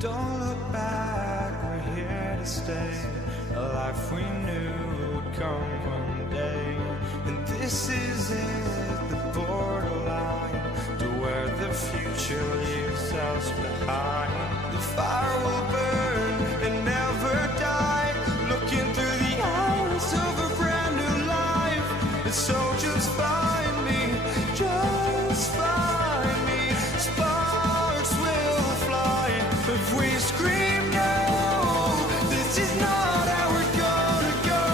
Don't look back, we're here to stay. A life we knew would come one day. And this is it, the borderline to where the future leaves us behind. The fire will burn and never die, looking through the eyes of a brand new life. And so just find me, just find me. Sparks will fly if we scream no. This is not how we're gonna go.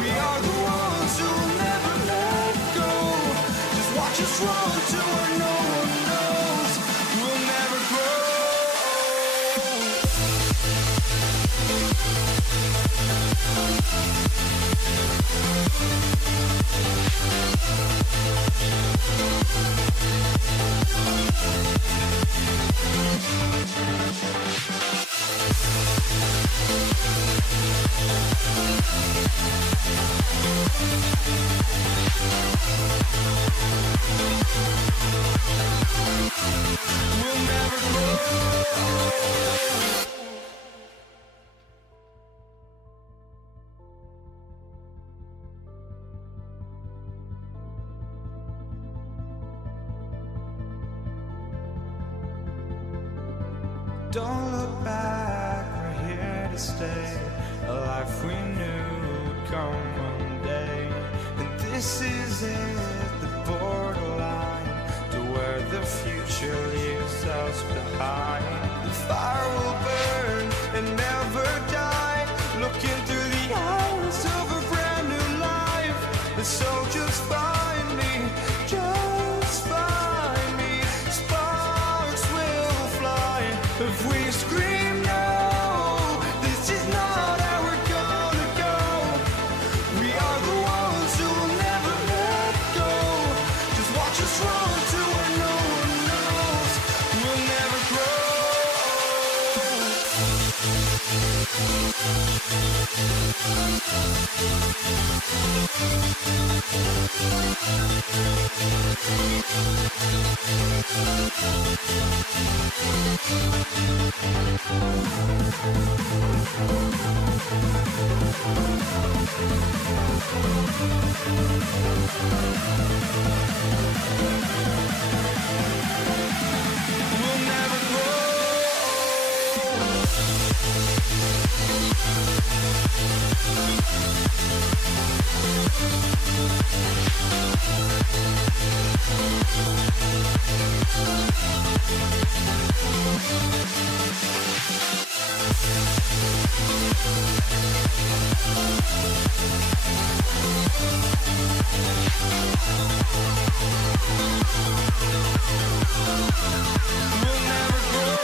We are the ones who will never let go. Just watch us run to where no one knows. We'll never grow. We'll never grow. Don't look back, we're here to stay. A life we knew would come one day. And this is it, the borderline to where the future leaves us behind. The fire will burn and never die, looking through the eyes of a brand new life. And so just find me, just find me. Sparks will fly if we scream no. This is not how we're gonna go. We are the ones who will never let go. Just watch us run to where no one knows. We'll never grow. We'll never grow. We'll never grow.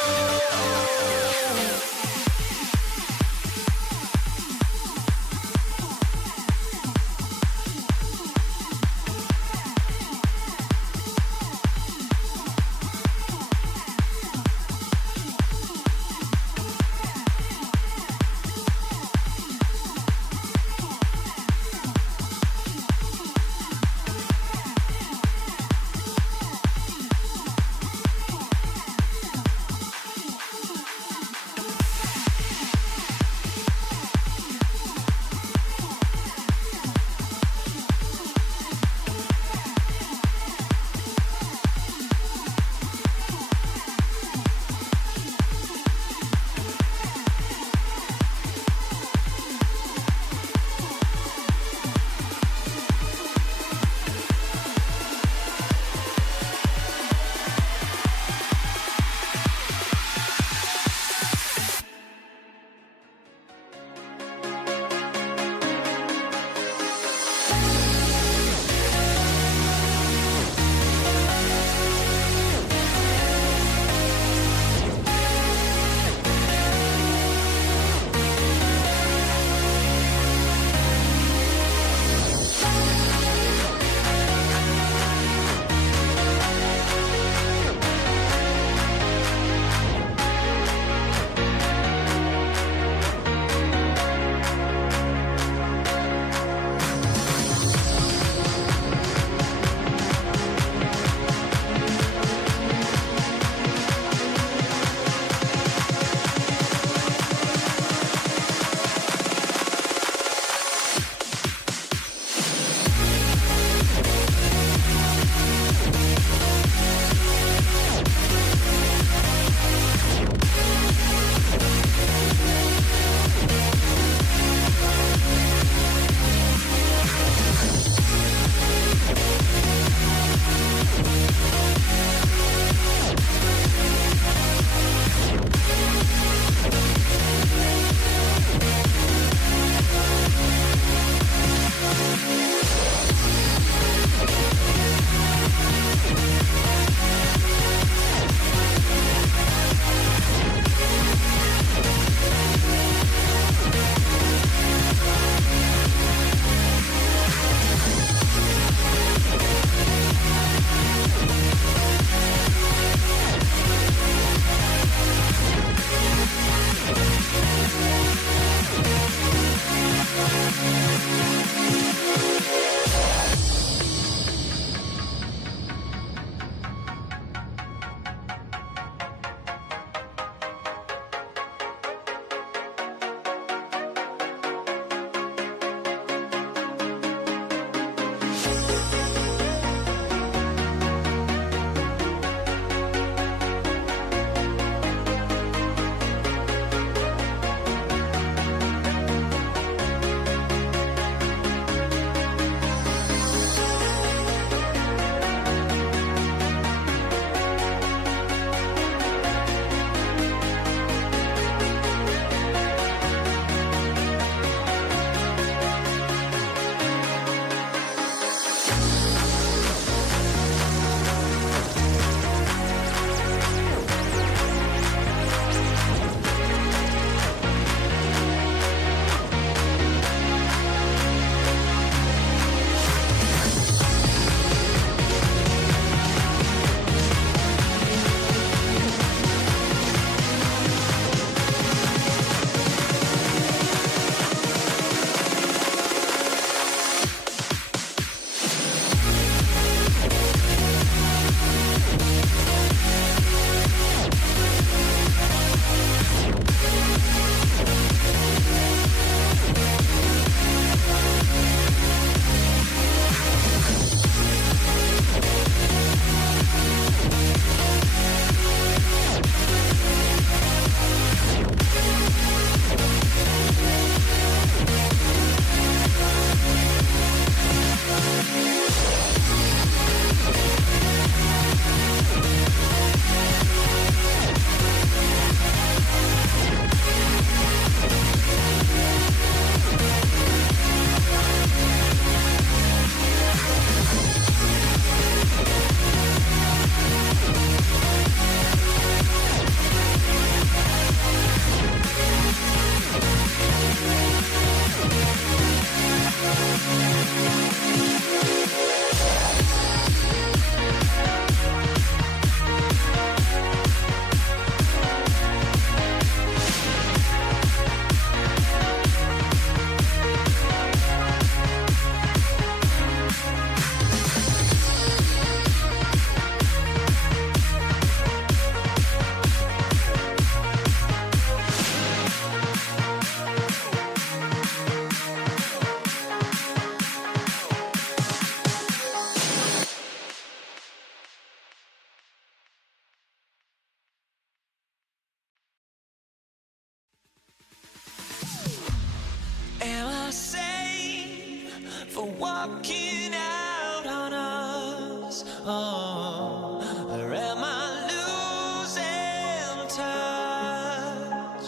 for walking out on us. Oh, or am I losing touch?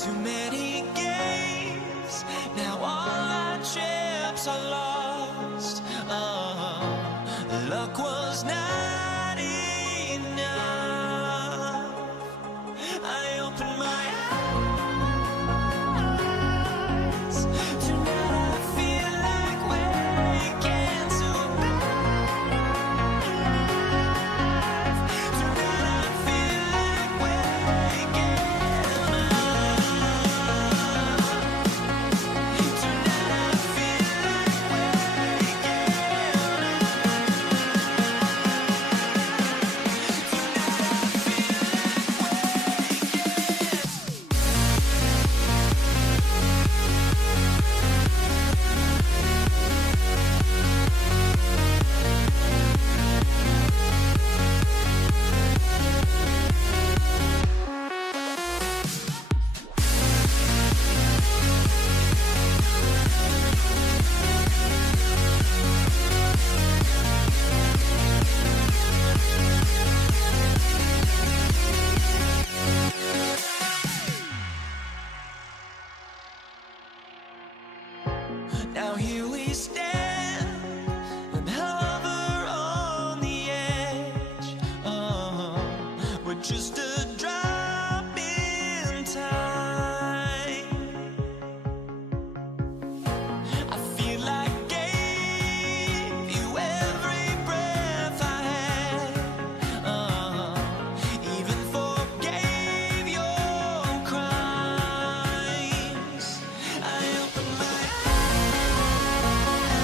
Too many games, now all our chips are lost. Oh, luck was not enough. I opened my eyes. Tonight I feel like waking to a better life. Tonight I feel like waking up. Tonight I feel like waking now here we stand and hover on the edge. Oh, we're just a drop in time. I feel like I gave you every breath I had. Even forgave your crimes. I opened my eyes.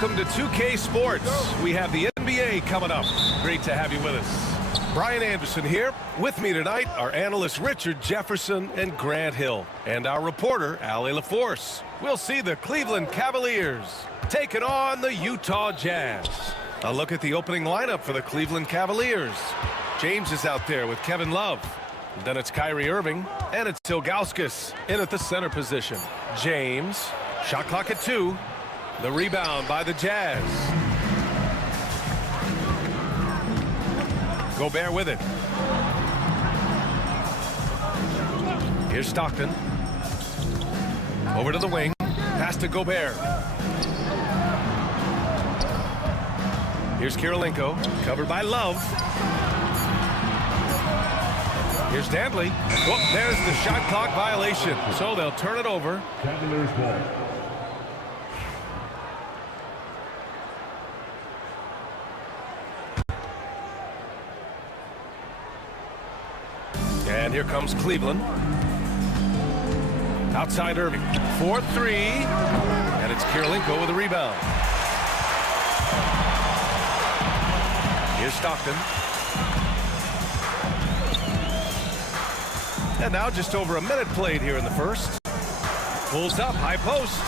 Welcome to 2K Sports. We have the NBA coming up. Great to have you with us. Brian Anderson here. With me tonight are analysts Richard Jefferson and Grant Hill, and our reporter, Allie LaForce. We'll see the Cleveland Cavaliers taking on the Utah Jazz. A look at the opening lineup for the Cleveland Cavaliers. James is out there with Kevin Love. Then it's Kyrie Irving, and it's Ilgauskas in at the center position. James, shot clock at 2. The rebound by the Jazz. Gobert with it. Here's Stockton. Over to the wing. Pass to Gobert. Here's Kirilenko. Covered by Love. Here's Dantley. Whoop, there's the shot clock violation. So they'll turn it over. Cavaliers ball. And here comes Cleveland. Outside Irving. 4-3. And it's Kirilenko with a rebound. Here's Stockton. And now just over a minute played here in the first. Pulls up, high post.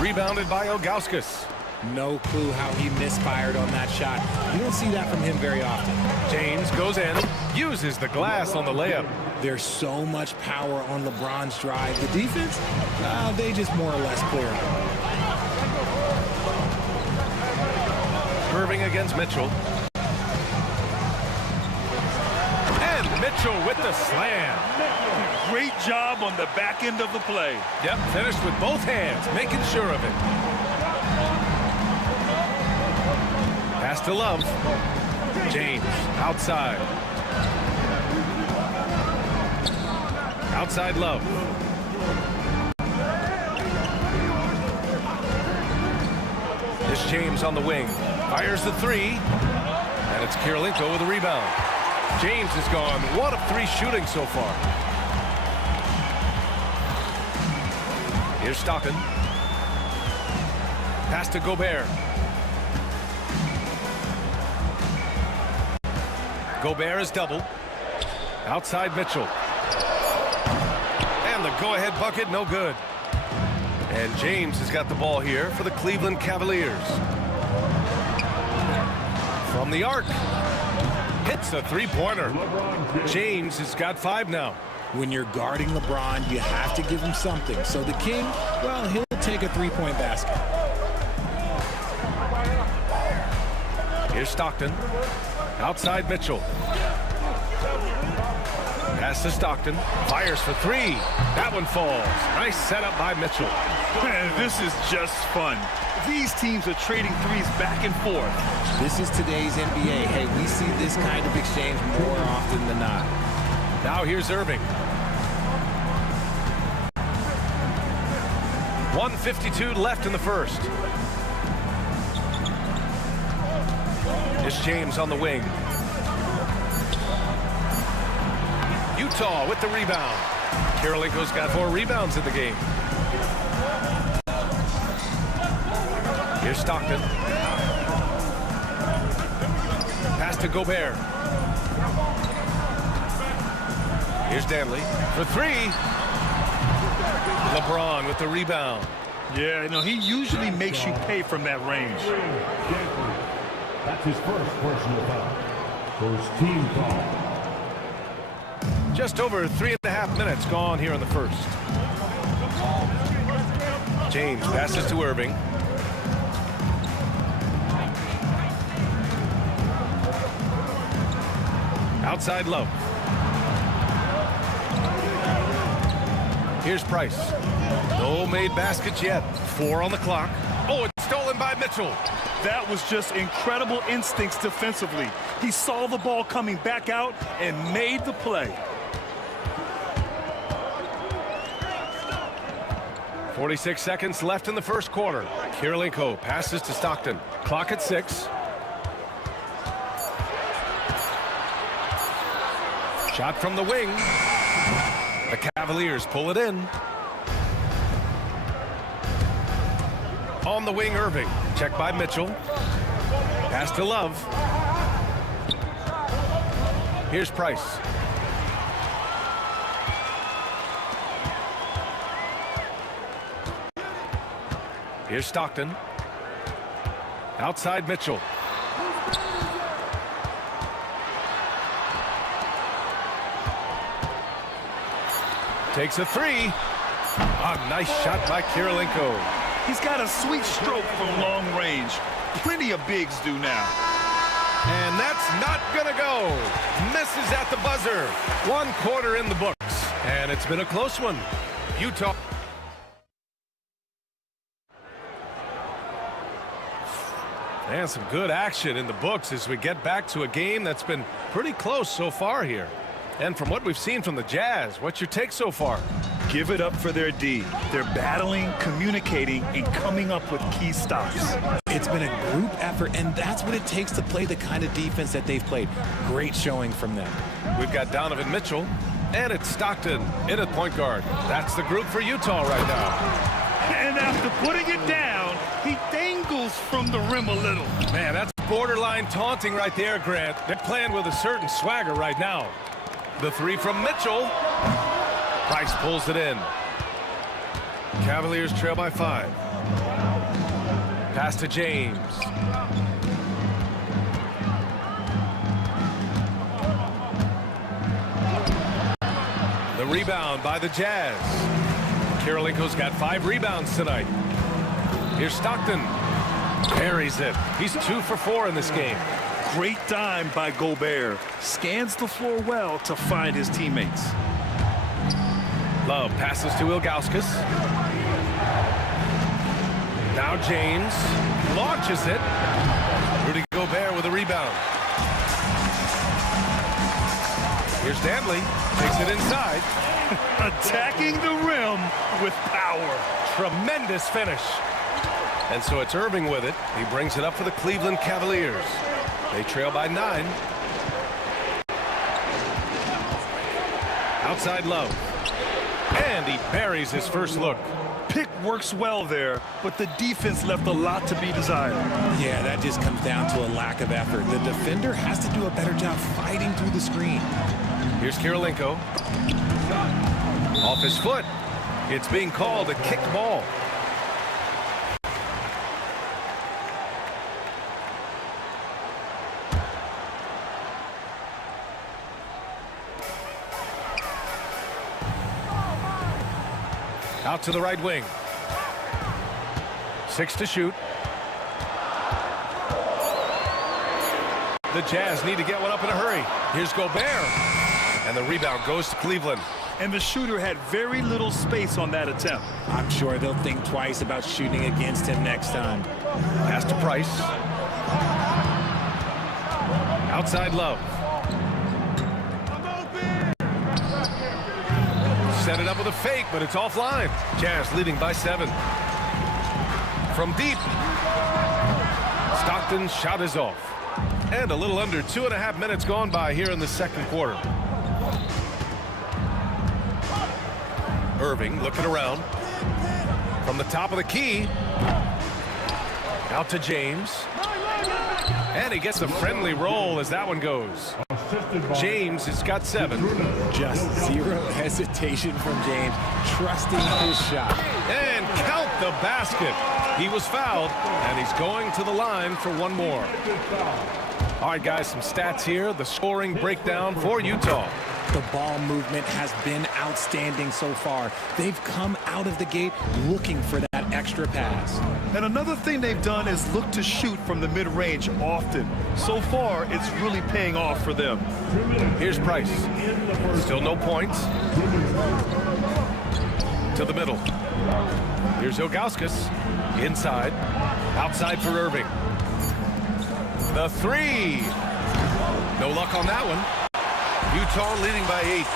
Rebounded by Ilgauskas. No clue how he misfired on that shot. You don't see that from him very often. James goes in, uses the glass on the layup. There's so much power on LeBron's drive. The defense, they just more or less clear him. Irving against Mitchell. And Mitchell with the slam. Great job on the back end of the play. Yep, finished with both hands, making sure of it. Pass to Love. James, outside. Outside Love. This James on the wing. Fires the three. And it's Kirilenko with a rebound. James has gone 1 of 3 shooting so far. Here's Stockton. Pass to Gobert. Gobert is doubled. Outside Mitchell. And the go-ahead bucket, no good. And James has got the ball here for the Cleveland Cavaliers. From the arc. Hits a three-pointer. James has got 5 now. When you're guarding LeBron, you have to give him something. So the King, well, he'll take a three-point basket. Here's Stockton. Outside Mitchell. Pass to Stockton. Fires for 3. That one falls. Nice setup by Mitchell. Man, this is just fun. These teams are trading threes back and forth. This is today's NBA. Hey, we see this kind of exchange more often than not. Now here's Irving. 1:52 left in the first. It's James on the wing. Utah with the rebound. Kirilenko's got 4 rebounds in the game. Here's Stockton. Pass to Gobert. Here's Dantley for 3. LeBron with the rebound. Yeah, you know, he usually makes you pay from that range. That's his first personal foul. First team foul. Just over 3.5 minutes gone here in the first. James passes to Irving. Outside Love. Here's Price. No made baskets yet. 4 on the clock. Oh, it's stolen by Mitchell. That was just incredible instincts defensively. He saw the ball coming back out and made the play. 46 seconds left in the first quarter. Kirilenko passes to Stockton. Clock at 6. Shot from the wing. The Cavaliers pull it in. On the wing, Irving. Checked by Mitchell. Pass to Love. Here's Price. Here's Stockton. Outside Mitchell. Takes a 3. A nice shot by Kirilenko. He's got a sweet stroke from long range. Plenty of bigs do now. And that's not gonna go. Misses at the buzzer. 1 quarter in the books. And it's been a close one. Utah. And some good action in the books as we get back to a game that's been pretty close so far here. And from what we've seen from the Jazz, what's your take so far? Give it up for their D. They're battling, communicating, and coming up with key stops. It's been a group effort, and that's what it takes to play the kind of defense that they've played. Great showing from them. We've got Donovan Mitchell, and it's Stockton in at point guard. That's the group for Utah right now. And after putting it down, he dangles from the rim a little. Man, that's borderline taunting right there, Grant. They're playing with a certain swagger right now. The three from Mitchell. Price pulls it in. Cavaliers trail by 5. Pass to James. The rebound by the Jazz. Karolinko's got 5 rebounds tonight. Here's Stockton. Buries it. He's 2 for 4 in this game. Great dime by Gobert. Scans the floor well to find his teammates. Love passes to Ilgauskas. Now James launches it. Rudy Gobert with a rebound. Here's Dantley. Takes it inside. Attacking the rim with power. Tremendous finish. And so it's Irving with it. He brings it up for the Cleveland Cavaliers. They trail by 9. Outside Love. And he buries his first look. Pick works well there, but the defense left a lot to be desired. Yeah, that just comes down to a lack of effort. The defender has to do a better job fighting through the screen. Here's Karolinko. Off his foot. It's being called a kicked ball. Out to the right wing. 6 to shoot. The Jazz need to get one up in a hurry. Here's Gobert. And the rebound goes to Cleveland. And the shooter had very little space on that attempt. I'm sure they'll think twice about shooting against him next time. Pass to Price. Outside Love. Set it up with a fake, but it's offline. Jazz leading by 7. From deep. Stockton's shot is off. And a little under 2.5 minutes gone by here in the second quarter. Irving looking around. From the top of the key. Out to James. And he gets a friendly roll as that one goes. James has got 7. Just zero hesitation from James, trusting his shot. And count the basket. He was fouled, and he's going to the line for one more. All right, guys, some stats here. The scoring breakdown for Utah. The ball movement has been outstanding so far. They've come out of the gate looking for that extra pass. And another thing they've done is look to shoot from the mid-range often. So far, it's really paying off for them. Here's Price. Still no points. To the middle. Here's Ilgauskas. Inside. Outside for Irving. The 3. No luck on that one. Utah leading by 8.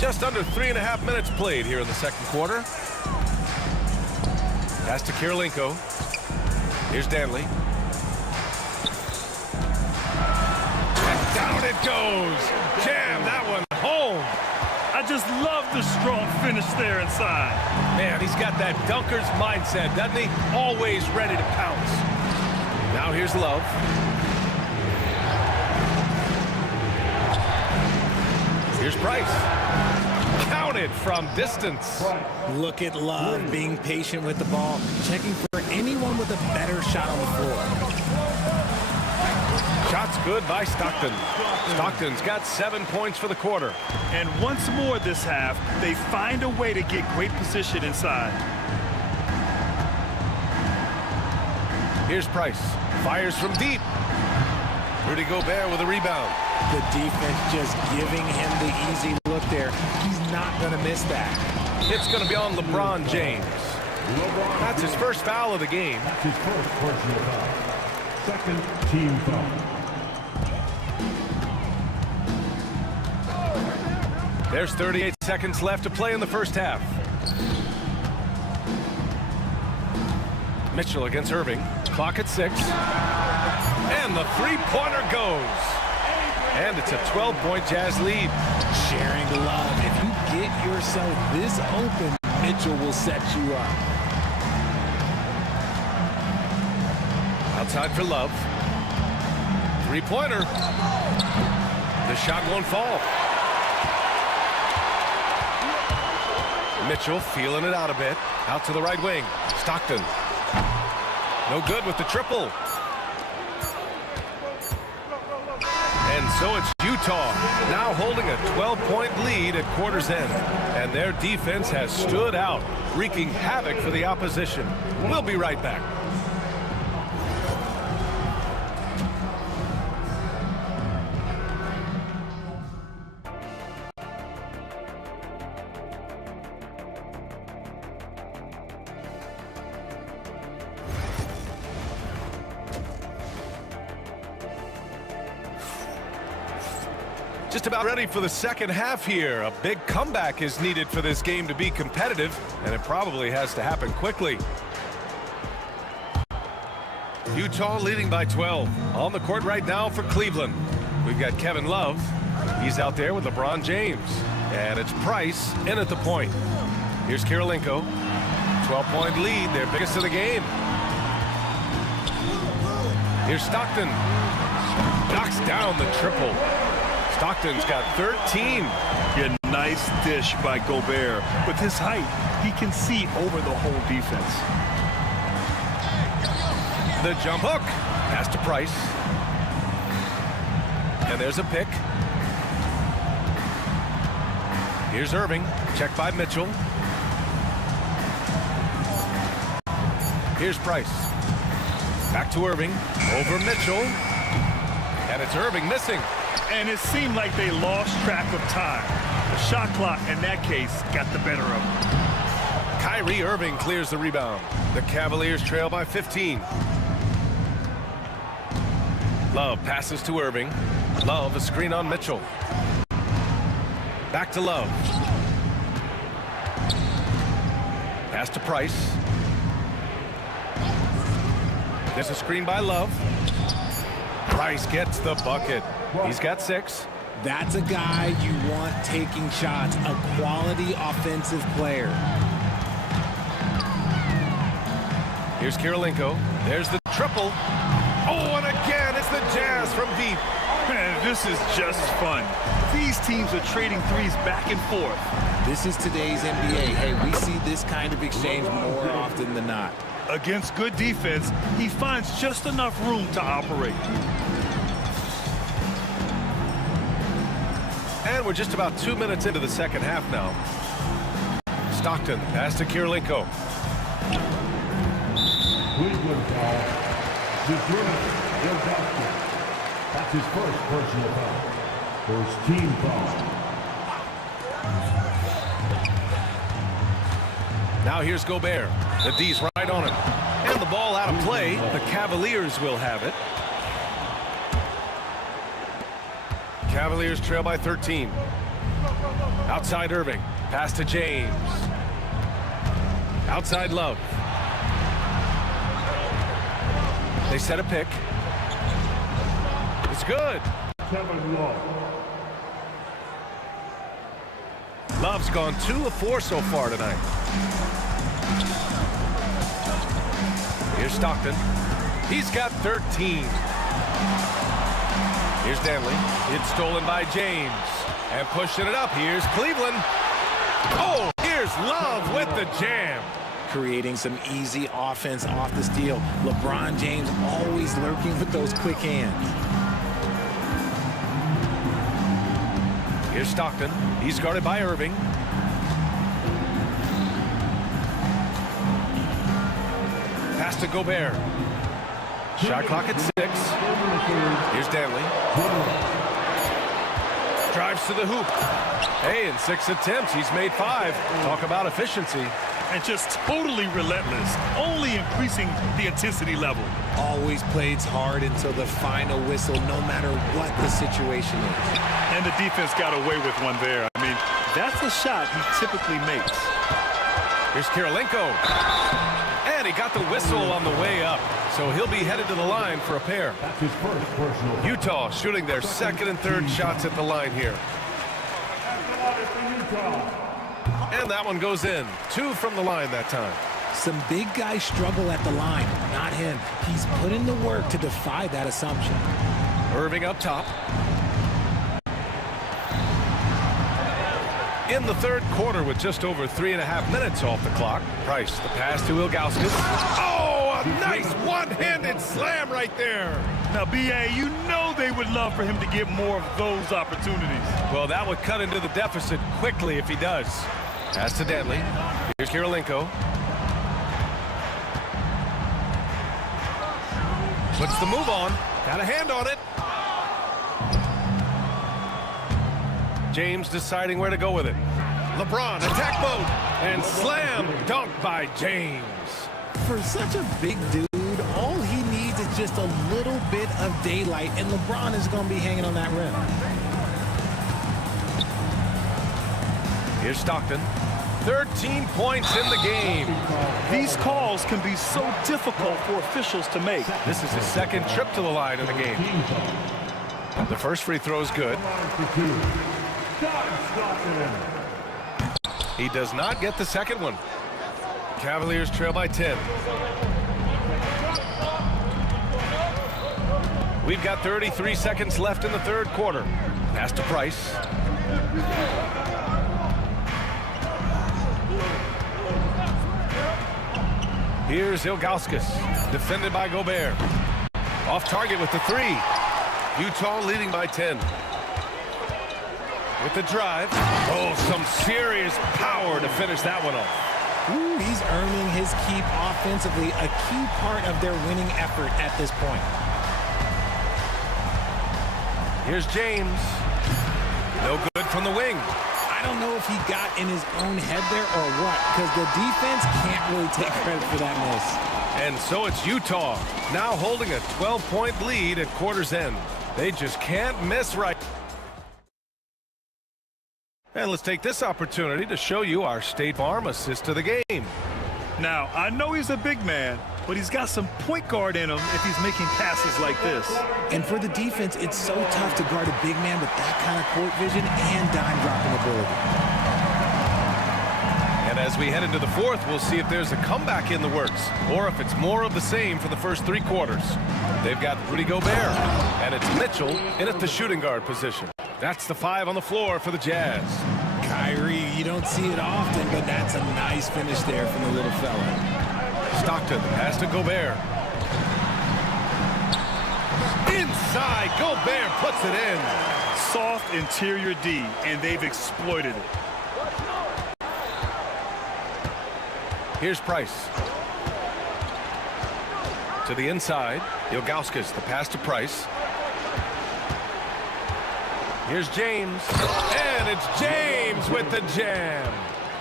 Just under 3.5 minutes played here in the second quarter. Pass to Karolinko. Here's Dantley. And down it goes. Jam that one home. I just love the strong finish there inside. Man, he's got that dunker's mindset, doesn't he? Always ready to pounce. Now here's Love. Here's Price. Counted from distance. Look at Love being patient with the ball, checking for anyone with a better shot on the floor. Shot's good by Stockton. Stockton's got 7 points for the quarter. And once more this half, they find a way to get great position inside. Here's Price. Fires from deep. Rudy Gobert with a rebound. The defense just giving him the easy look there. He's not going to miss that. It's going to be on LeBron James. That's his first foul of the game. That's his first personal foul. Second team foul. There's 38 seconds left to play in the first half. Mitchell against Irving. Clock at 6. And the three-pointer goes. And it's a 12-point Jazz lead. Sharing love. If you get yourself this open, Mitchell will set you up. Outside for Love. Three-pointer. The shot won't fall. Mitchell feeling it out a bit. Out to the right wing. Stockton. No good with the triple. And so it's Utah now holding a 12-point lead at quarter's end. And their defense has stood out, wreaking havoc for the opposition. We'll be right back. Just about ready for the second half here. A big comeback is needed for this game to be competitive, and it probably has to happen quickly. Utah leading by 12. On the court right now for Cleveland. We've got Kevin Love. He's out there with LeBron James. And it's Price in at the point. Here's Kirilenko. 12-point lead, their biggest of the game. Here's Stockton. Knocks down the triple. Stockton's got 13. Yeah, nice dish by Gobert. With his height, he can see over the whole defense. The jump hook. Pass to Price. And there's a pick. Here's Irving. Checked by Mitchell. Here's Price. Back to Irving. Over Mitchell. And it's Irving missing. And it seemed like they lost track of time. The shot clock, in that case, got the better of them. Kyrie Irving clears the rebound. The Cavaliers trail by 15. Love passes to Irving. Love a screen on Mitchell. Back to Love. Pass to Price. There's a screen by Love. Price gets the bucket. He's got 6. That's a guy you want taking shots, a quality offensive player. Here's Kirilenko. There's the triple. Oh, and again, it's the Jazz from deep. Man, this is just fun. These teams are trading threes back and forth. This is today's NBA. Hey, we see this kind of exchange more often than not. Against good defense, he finds just enough room to operate. And we're just about 2 minutes into the second half now. Stockton pass to Kirilenko. Cleveland foul. That's his first personal foul. First team foul. Now here's Gobert. The D's right on him. And the ball out of play. The Cavaliers will have it. Cavaliers trail by 13. Outside Irving. Pass to James. Outside Love. They set a pick. It's good. Kevin Love. Love's gone 2 of 4 so far tonight. Here's Stockton. He's got 13. Here's Danley. It's stolen by James. And pushing it up. Here's Cleveland. Oh, here's Love with the jam. Creating some easy offense off the steal. LeBron James always lurking with those quick hands. Here's Stockton. He's guarded by Irving. Pass to Gobert. Shot clock at 6. Here's Danley. Drives to the hoop. Hey, in 6 attempts, he's made 5. Talk about efficiency. And just totally relentless, only increasing the intensity level. Always plays hard until the final whistle, no matter what the situation is. And the defense got away with one there. I mean, that's a shot he typically makes. Here's Kirilenko. And he got the whistle on the way up. So he'll be headed to the line for a pair. That's his first personal foul. Utah shooting their second and third shots at the line here. And that one goes in. 2 from the line that time. Some big guys struggle at the line, not him. He's put in the work to defy that assumption. Irving up top. In the third quarter with just over 3.5 minutes off the clock. Price, the pass to Ilgauskas. Oh, a nice one-handed slam right there. Now, B.A., you know they would love for him to get more of those opportunities. Well, that would cut into the deficit quickly if he does. Pass to Danley. Here's Kirilenko. Puts the move on. Got a hand on it. James deciding where to go with it. LeBron, attack mode. And slam dunk by James. For such a big dude, all he needs is just a little bit of daylight, and LeBron is going to be hanging on that rim. Here's Stockton. 13 points in the game. These calls can be so difficult for officials to make. This is his second trip to the line in the game. The first free throw is good. He does not get the second one. Cavaliers trail by 10. We've got 33 seconds left in the third quarter. Pass to Price. Here's Ilgauskas, defended by Gobert. Off target with the 3. Utah leading by 10. With the drive. Oh, some serious power to finish that one off. Ooh, he's earning his keep offensively, a key part of their winning effort at this point. Here's James. No good from the wing. I don't know if he got in his own head there or what, because the defense can't really take credit for that miss. And so it's Utah, now holding a 12-point lead at quarter's end. They just can't miss right. And let's take this opportunity to show you our State Farm assist to the game. Now, I know he's a big man, but he's got some point guard in him if he's making passes like this. And for the defense, it's so tough to guard a big man with that kind of court vision and dime-dropping ability. And as we head into the fourth, we'll see if there's a comeback in the works or if it's more of the same for the first 3 quarters. They've got Rudy Gobert, and it's Mitchell in at the shooting guard position. That's the 5 on the floor for the Jazz. Kyrie, you don't see it often, but that's a nice finish there from the little fella. Stockton, pass to Gobert. Inside, Gobert puts it in. Soft interior D, and they've exploited it. Here's Price. To the inside, Ilgauskas, the pass to Price. Here's James, and it's James with the jam.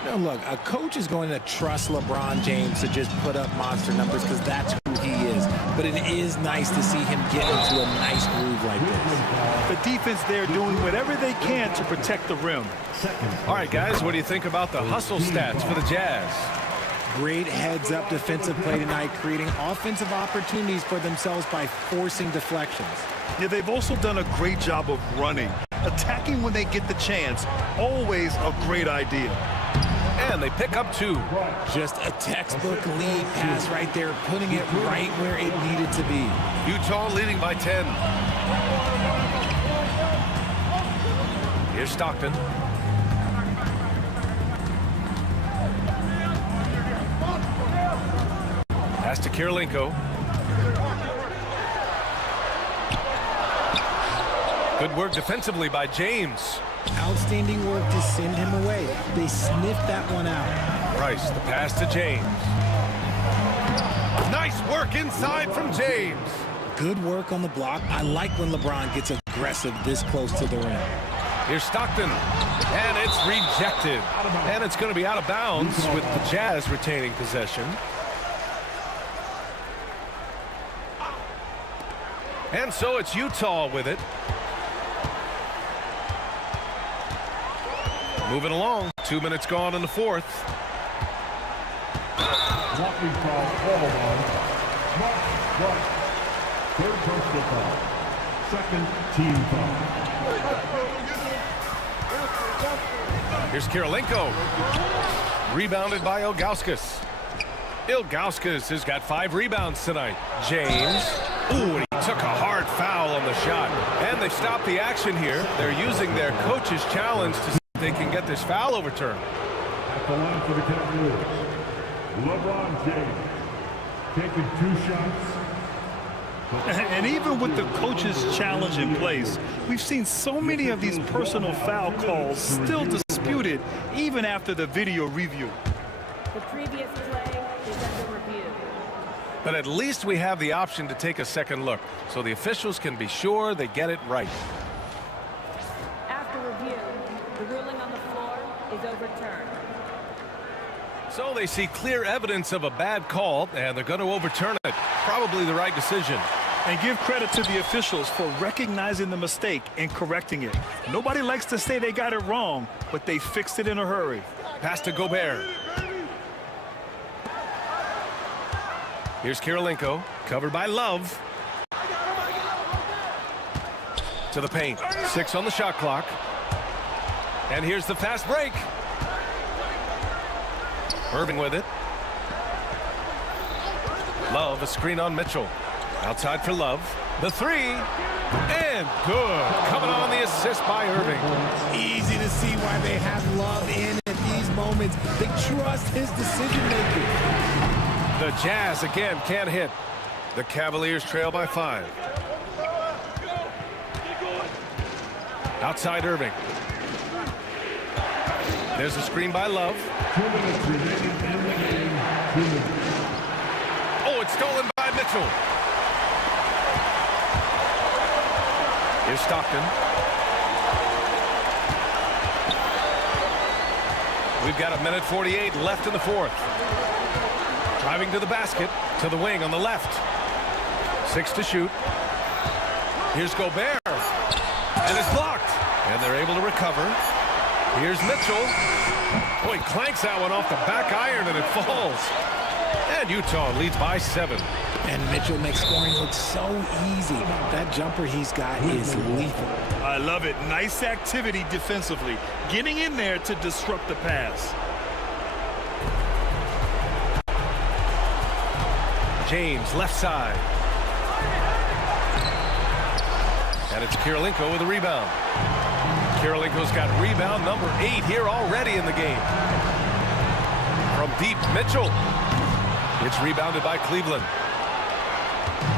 Now look, a coach is going to trust LeBron James to just put up monster numbers because that's who he is. But it is nice to see him get into a nice groove like this. The defense there doing whatever they can to protect the rim. All right, guys, what do you think about the hustle stats for the Jazz? Great heads-up defensive play tonight, creating offensive opportunities for themselves by forcing deflections. Yeah, they've also done a great job of running. Attacking when they get the chance, always a great idea. And they pick up 2. Just a textbook lead pass right there, putting it right where it needed to be. Utah leading by 10. Here's Stockton. Pass to Kirilenko. Good work defensively by James. Outstanding work to send him away. They sniffed that one out. Price, the pass to James. Nice work inside from James. Good work on the block. I like when LeBron gets aggressive this close to the rim. Here's Stockton, and it's rejected. And it's going to be out of bounds with the Jazz retaining possession. And so it's Utah with it. Moving along, 2 minutes gone in the fourth. Blocking foul, all on. Mark, third personal foul. Second team foul. Here's Kirilenko. Rebounded by Ilgauskas. Ilgauskas has got 5 rebounds tonight. James. Ooh, and he took a hard foul on the shot. And they stopped the action here. They're using their coach's challenge to see if they can get this foul overturned. At the line for the Cavaliers, LeBron James taking 2 shots. And even with the coach's challenge in place, we've seen so many of these personal foul calls still disputed even after the video review. The previous play is under review. But at least we have the option to take a second look, so the officials can be sure they get it right. After review, the ruling on the floor is overturned. So they see clear evidence of a bad call, and they're going to overturn it. Probably the right decision. And give credit to the officials for recognizing the mistake and correcting it. Nobody likes to say they got it wrong, but they fixed it in a hurry. Pass to Gobert. Here's Kirilenko, covered by Love. To the paint. 6 on the shot clock. And here's the fast break. Irving with it. Love, a screen on Mitchell. Outside for Love. The 3. And good. Coming on the assist by Irving. Easy to see why they have Love in at these moments. They trust his decision-making. The Jazz again can't hit. The Cavaliers trail by 5. Outside Irving. There's a screen by Love. 2 minutes remaining in the game. 2 minutes. Oh, it's stolen by Mitchell. Here's Stockton. We've got 1:48 left in the fourth. Driving to the basket, to the wing on the left. 6 to shoot. Here's Gobert. And it's blocked. And they're able to recover. Here's Mitchell. Oh, he clanks that one off the back iron and it falls. And Utah leads by 7. And Mitchell makes scoring look so easy. That jumper he's got is lethal. I love it. Nice activity defensively. Getting in there to disrupt the pass. James, left side. And it's Kirilenko with a rebound. Kirilenko's got rebound number 8 here already in the game. From deep, Mitchell. It's rebounded by Cleveland.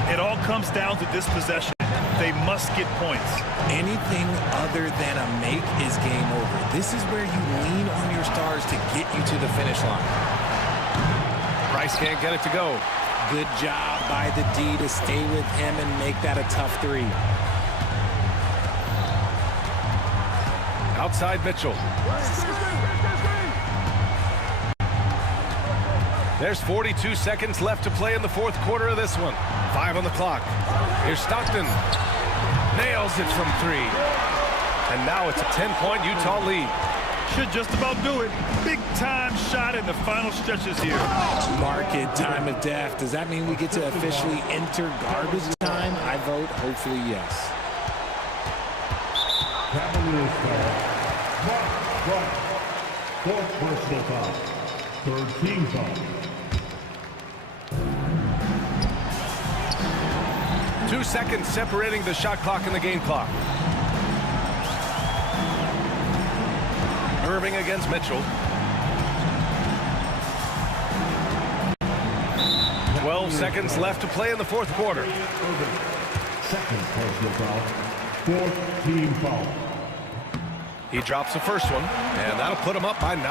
It all comes down to this possession. They must get points. Anything other than a make is game over. This is where you lean on your stars to get you to the finish line. Price can't get it to go. Good job by the D to stay with him and make that a tough 3. Outside Mitchell. There's 42 seconds left to play in the fourth quarter of this one. 5 on the clock. Here's Stockton. Nails it from 3. And now it's a 10-point Utah lead. Should just about do it. Big time shot in the final stretches here. Mark it, time of death. Does that mean we get to officially enter garbage time? I vote hopefully yes. Cavaliers foul. Mark, 4th personal foul. 3rd team foul. 2 seconds separating the shot clock and the game clock. Irving against Mitchell. 12 seconds left to play in the fourth quarter. Second personal foul. 4th team foul. He drops the first one, and that'll put him up by 9.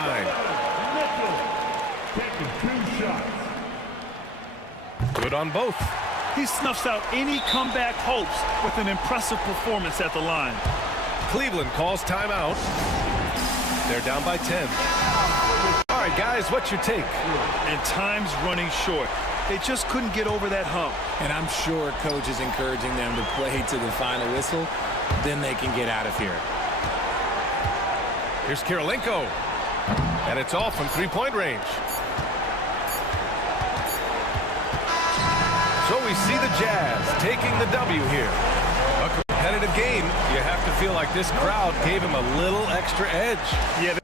Mitchell taking 2 shots. Good on both. He snuffs out any comeback hopes with an impressive performance at the line. Cleveland calls timeout. They're down by 10. All right, guys, what's your take? And time's running short. They just couldn't get over that hump. And I'm sure coach is encouraging them to play to the final whistle. Then they can get out of here. Here's Kirilenko. And it's off from 3-point range. So we see the Jazz taking the W here. A competitive game. You have to feel like this crowd gave him a little extra edge. Yeah.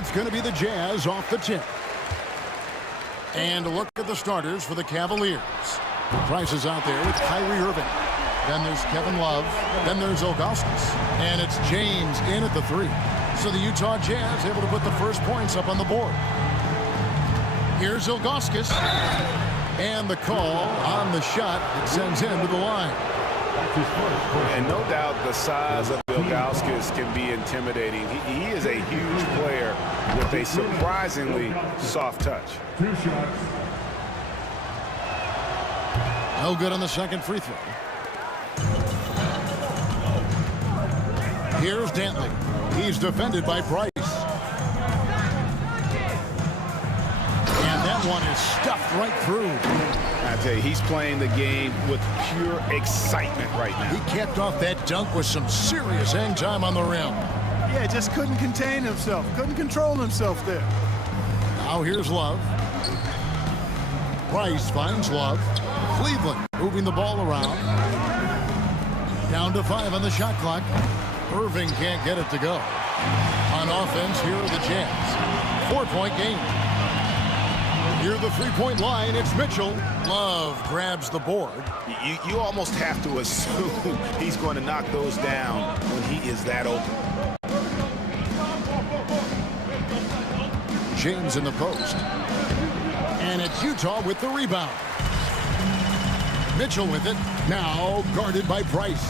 it's going to be the Jazz off the tip. And a look at the starters for the Cavaliers. Price is out there with Kyrie Irving. Then there's Kevin Love. Then there's Ilgauskas. And it's James in at the 3. So the Utah Jazz able to put the first points up on the board. Here's Ilgauskas. And the call on the shot that sends him to the line. And no doubt the size of Ilgauskas can be intimidating. He is a huge player with a surprisingly soft touch. 2 shots. No good on the second free throw. Here's Dantley. He's defended by Price. And that one is stuffed right through. I tell you, he's playing the game with pure excitement right now. He capped off that dunk with some serious hang time on the rim. Yeah, just couldn't contain himself. Couldn't control himself there. Now here's Love. Price finds Love. Cleveland moving the ball around. Down to 5 on the shot clock. Irving can't get it to go. On offense, here are the Jazz. 4-point game. Near the 3-point line, it's Mitchell. Love grabs the board. You almost have to assume he's going to knock those down when he is that open. James in the post. And it's Utah with the rebound. Mitchell with it. Now guarded by Price.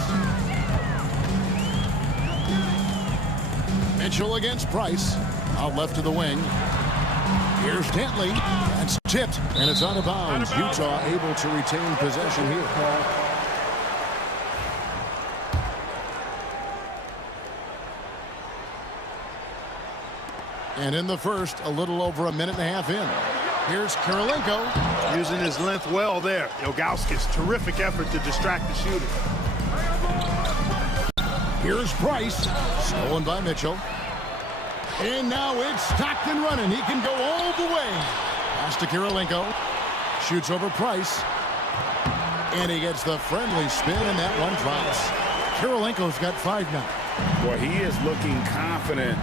Mitchell against Price. Out left to the wing. Here's Dantley. That's tipped. And it's out of bounds. Utah able to retain possession here. And in the first, a little over a minute and a half in. Here's Kirilenko. Using his length well there. Ilgauskas, terrific effort to distract the shooter. Here's Price. Stolen by Mitchell. And now it's Stockton running. He can go all the way. Pass to Kirilenko. Shoots over Price. And he gets the friendly spin, and that one drops. Kirilenko's got 5 now. Boy, he is looking confident.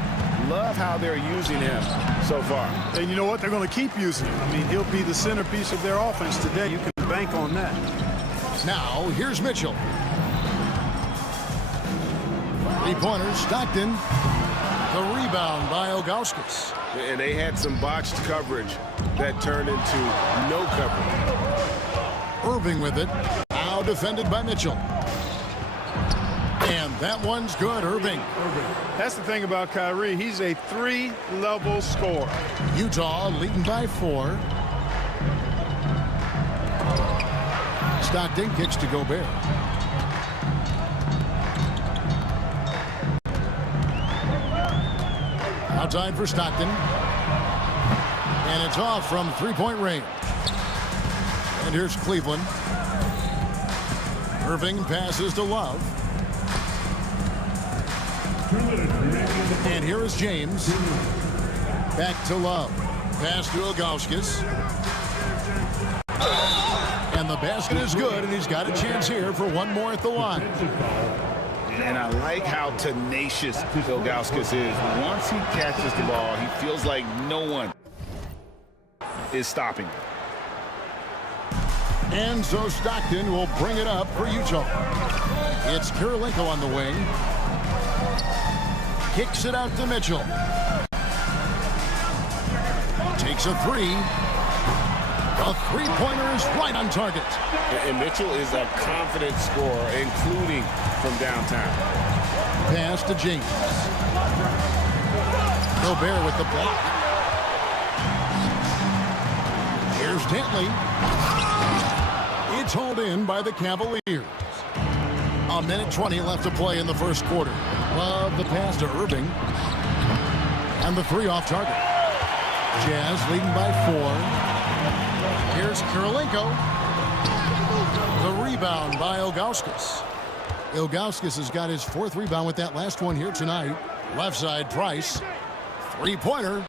Love how they're using him so far. And you know what? They're going to keep using him. I mean, he'll be the centerpiece of their offense today. You can bank on that. Now, here's Mitchell. 3-pointers, Stockton. The rebound by Ilgauskas. And they had some botched coverage that turned into no coverage. Irving with it. Now defended by Mitchell. And that one's good, Irving. That's the thing about Kyrie. He's a 3-level scorer. Utah leading by 4. Stockton kicks to Gobert. Outside for Stockton. And it's off from 3-point range. And here's Cleveland. Irving passes to Love. And here is James. Back to Love. Pass to Ilgauskas. And the basket is good, and he's got a chance here for one more at the line. And I like how tenacious Ilgauskas is. Once he catches the ball, he feels like no one is stopping him. And so Stockton will bring it up for Utah. It's Kirilenko on the wing. Kicks it out to Mitchell. Takes a 3. A 3-pointer is right on target. And Mitchell is a confident scorer, including from downtown. Pass to James. Gobert with the block. Here's Dantley. It's hauled in by the Cavaliers. A minute 20 left to play in the first quarter. Love the pass to Irving. And the 3 off target. Jazz leading by 4. Here's Kirilenko. The rebound by Ilgauskas. Ilgauskas has got his 4th rebound with that last one here tonight. Left side, Price. 3-pointer.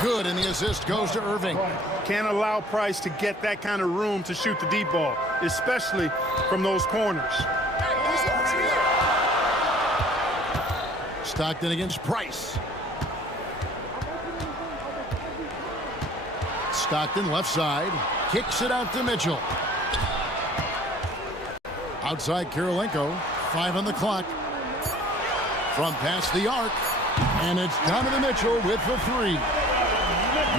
Good, and the assist goes to Irving. Can't allow Price to get that kind of room to shoot the deep ball, especially from those corners. Stockton against Price. Stockton left side. Kicks it out to Mitchell. Outside Kirilenko. 5 on the clock. From past the arc. And it's Donovan Mitchell with the 3.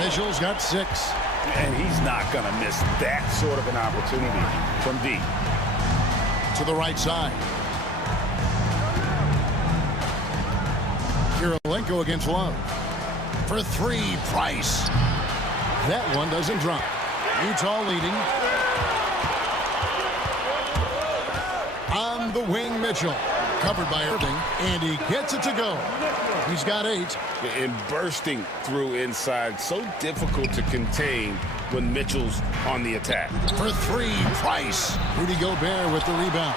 Mitchell's got 6. And he's not going to miss that sort of an opportunity from deep. To the right side. Kirilenko against Love. For 3, Price. That one doesn't drop. Utah leading. On the wing, Mitchell. Covered by Irving. And he gets it to go. He's got 8. And bursting through inside. So difficult to contain when Mitchell's on the attack. For 3, Price. Rudy Gobert with the rebound.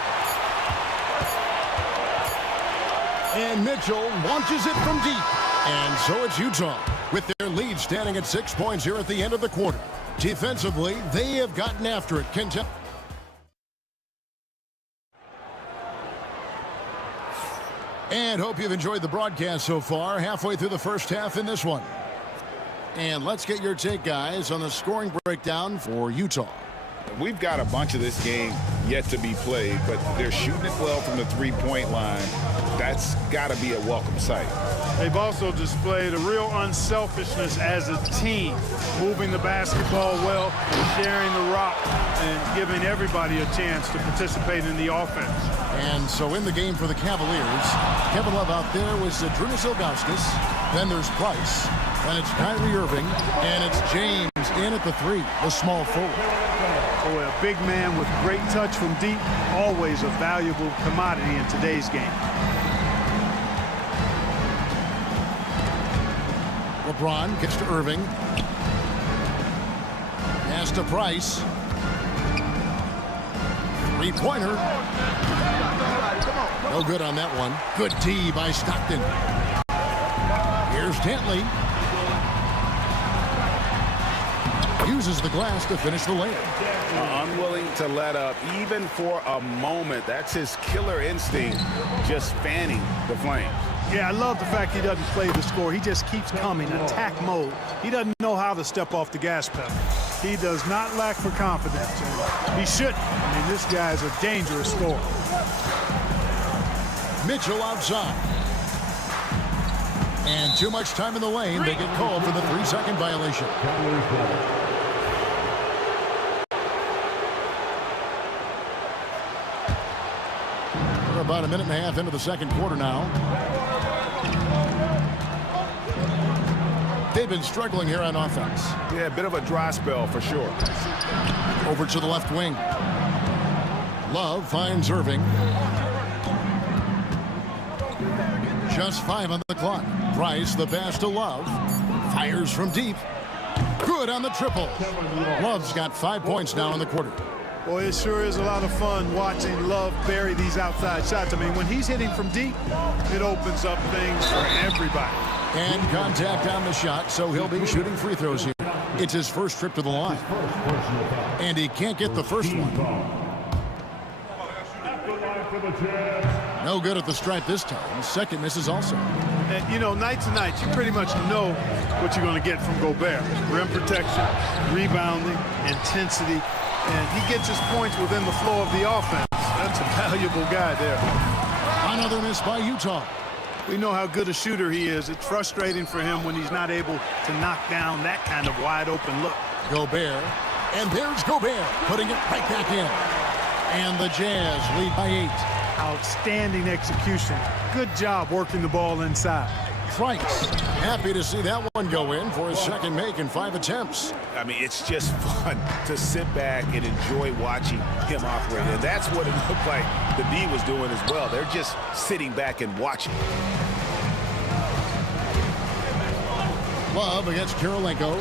And Mitchell launches it from deep. And so it's Utah with their lead standing at 6 points here at the end of the quarter. Defensively, they have gotten after it. And hope you've enjoyed the broadcast so far. Halfway through the first half in this one. And let's get your take, guys, on the scoring breakdown for Utah. We've got a bunch of this game yet to be played, but they're shooting it well from the three-point line. That's got to be a welcome sight. They've also displayed a real unselfishness as a team, moving the basketball well, sharing the rock, and giving everybody a chance to participate in the offense. And so in the game for the Cavaliers, Kevin Love out there was Zydrunas Ilgauskas. Then there's Price. Then it's Kyrie Irving. And it's James in at the 3, the small forward. Boy, a big man with great touch from deep, always a valuable commodity in today's game. LeBron gets to Irving. Pass to Price. 3-pointer. No good on that one. Good D by Stockton. Here's Dantley. Uses the glass to finish the layup. Unwilling to let up even for a moment. That's his killer instinct, just fanning the flames. Yeah, I love the fact he doesn't play the score. He just keeps coming, attack mode. He doesn't know how to step off the gas pedal. He does not lack for confidence. And he shouldn't. I mean, this guy's a dangerous scorer. Mitchell outside. And too much time in the lane. They get called for the 3-second violation. We're about a minute and a half into the second quarter now. They've been struggling here on offense. Yeah, a bit of a dry spell for sure. Over to the left wing. Love finds Irving. Just 5 on the clock. Price, the pass to Love. Fires from deep. Good on the triple. Love's got 5 points now in the quarter. Boy, it sure is a lot of fun watching Love bury these outside shots. I mean, when he's hitting from deep, it opens up things for everybody. And contact on the shot, so he'll be shooting free throws here. It's his first trip to the line. And he can't get the first one. No good at the stripe this time. Second misses also. And, you know, night to night, you pretty much know what you're going to get from Gobert. Rim protection, rebounding, intensity, and he gets his points within the flow of the offense. That's a valuable guy there. Another miss by Utah. We know how good a shooter he is. It's frustrating for him when he's not able to knock down that kind of wide-open look. Gobert. And there's Gobert putting it right back in. And the Jazz lead by 8. Outstanding execution. Good job working the ball inside. Price. Happy to see that one go in for his second make in 5 attempts. I mean, it's just fun to sit back and enjoy watching him operate. And that's what it looked like the D was doing as well. They're just sitting back and watching. Love against Kirilenko.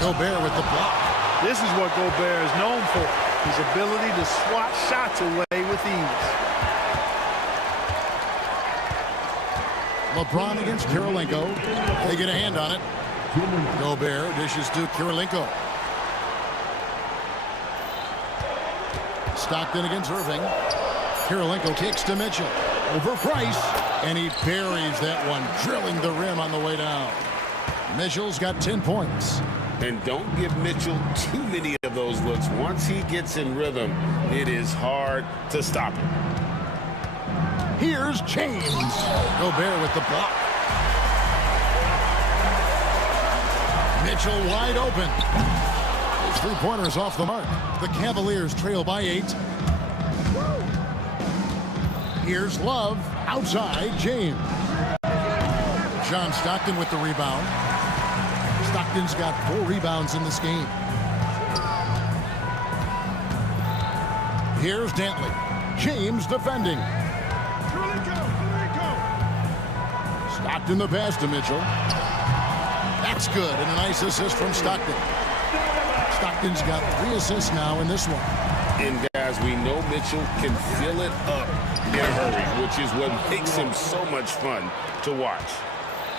Gobert with the block. This is what Gobert is known for. His ability to swat shots away with ease. LeBron against Kirilenko. They get a hand on it. Gobert dishes to Kirilenko. Stockton against Irving. Kirilenko kicks to Mitchell. Over Price. And he buries that one, drilling the rim on the way down. Mitchell's got 10 points. And don't give Mitchell too many of those looks. Once he gets in rhythm, it is hard to stop him. Here's James. Gobert with the block. Mitchell wide open. His three-pointers off the mark. The Cavaliers trail by 8. Here's Love. Outside, James. John Stockton with the rebound. Stockton's got 4 rebounds in this game. Here's Dantley. James defending. Stockton the pass to Mitchell. That's good, and a nice assist from Stockton. Stockton's got 3 assists now in this one. And guys, we know Mitchell can fill it up in a hurry, which is what makes him so much fun to watch.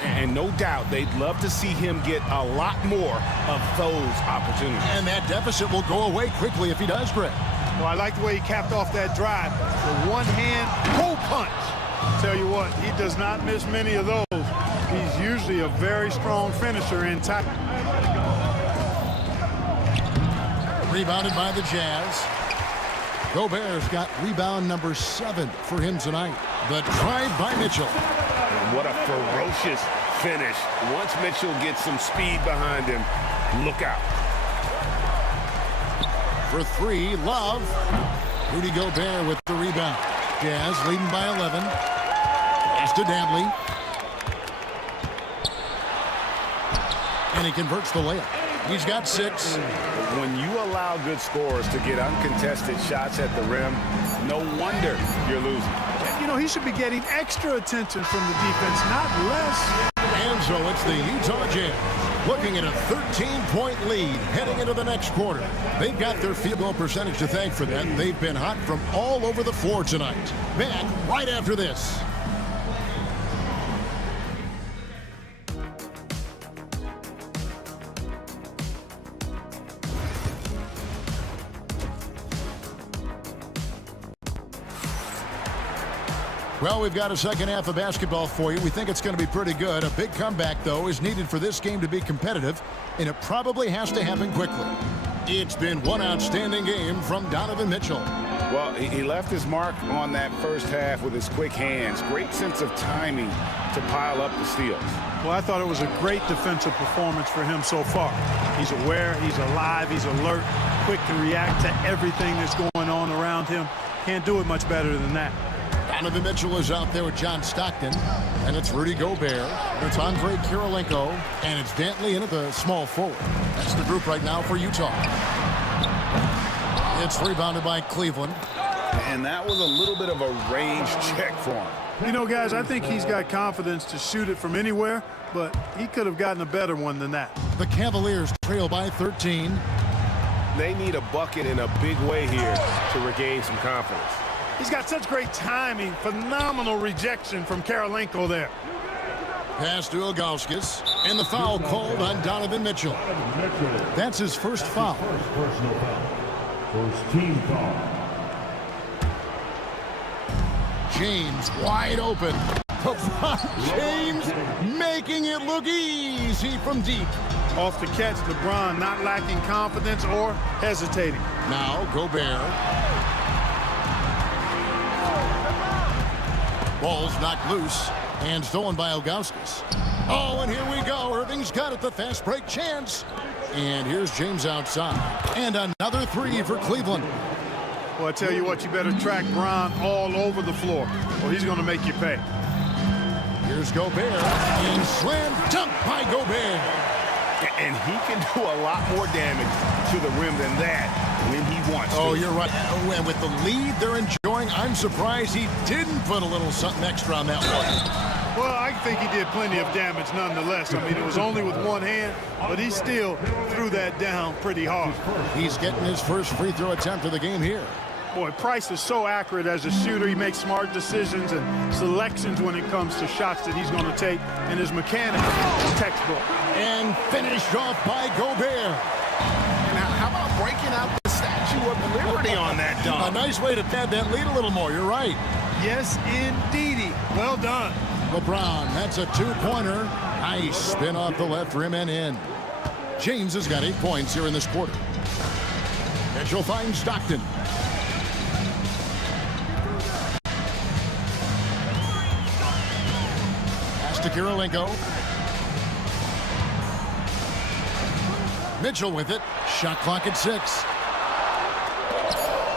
And no doubt they'd love to see him get a lot more of those opportunities. And that deficit will go away quickly if he does, Greg. Well, I like the way he capped off that drive. The one-hand pull punch. Tell you what, he does not miss many of those. He's usually a very strong finisher in time. Rebounded by the Jazz. Gobert's got rebound number 7 for him tonight. The drive by Mitchell. What a ferocious finish. Once Mitchell gets some speed behind him, look out. For 3, Love. Rudy Gobert with the rebound. Jazz leading by 11. Pass to Dantley. And he converts the layup. He's got 6. When you allow good scorers to get uncontested shots at the rim, no wonder you're losing. You know, he should be getting extra attention from the defense, not less. And so it's the Utah Jazz looking at a 13-point lead heading into the next quarter. They've got their field goal percentage to thank for that. They've been hot from all over the floor tonight. Back right after this. Well, we've got a second half of basketball for you. We think it's going to be pretty good. A big comeback, though, is needed for this game to be competitive, and it probably has to happen quickly. It's been one outstanding game from Donovan Mitchell. Well, he left his mark on that first half with his quick hands. Great sense of timing to pile up the steals. Well, I thought it was a great defensive performance for him so far. He's aware, he's alive, he's alert, quick to react to everything that's going on around him. Can't do it much better than that. Donovan Mitchell is out there with John Stockton, and it's Rudy Gobert, and it's Andre Kirilenko, and it's Dantley in at the small forward. That's the group right now for Utah. It's rebounded by Cleveland. And that was a little bit of a range check for him. You know, guys, I think he's got confidence to shoot it from anywhere, but he could have gotten a better one than that. The Cavaliers trail by 13. They need a bucket in a big way here to regain some confidence. He's got such great timing. Phenomenal rejection from Kirilenko there. Pass to Ilgauskas, and the foul called on Donovan Mitchell. That's his first foul. First personal foul. First team foul. James wide open. LeBron James making it look easy from deep. Off the catch, LeBron not lacking confidence or hesitating. Now Gobert. Ball's knocked loose and stolen by Ilgauskas. Oh, and here we go. Irving's got it, the fast break chance. And here's James outside. And another 3 for Cleveland. Well, I tell you what, you better track Bron all over the floor, or he's going to make you pay. Here's Gobert, and slam dunk by Gobert. And he can do a lot more damage to the rim than that when he wants to. Oh, you're right. And with the lead they're enjoying, I'm surprised he didn't put a little something extra on that one. Well, I think he did plenty of damage nonetheless. I mean, it was only with one hand, but he still threw that down pretty hard. He's getting his first free throw attempt of the game here. Boy, Price is so accurate as a shooter. He makes smart decisions and selections when it comes to shots that he's going to take, and his mechanics textbook. And finished off by Gobert. Now, how about breaking out the Statue of Liberty on that dunk? A nice way to pad that lead a little more. You're right. Yes, indeedy. Well done. LeBron, that's a 2-pointer. Nice spin off the left rim and in. James has got 8 points here in this quarter. Mitchell finds Stockton. Pass to Kirilenko. Mitchell with it. Shot clock at 6.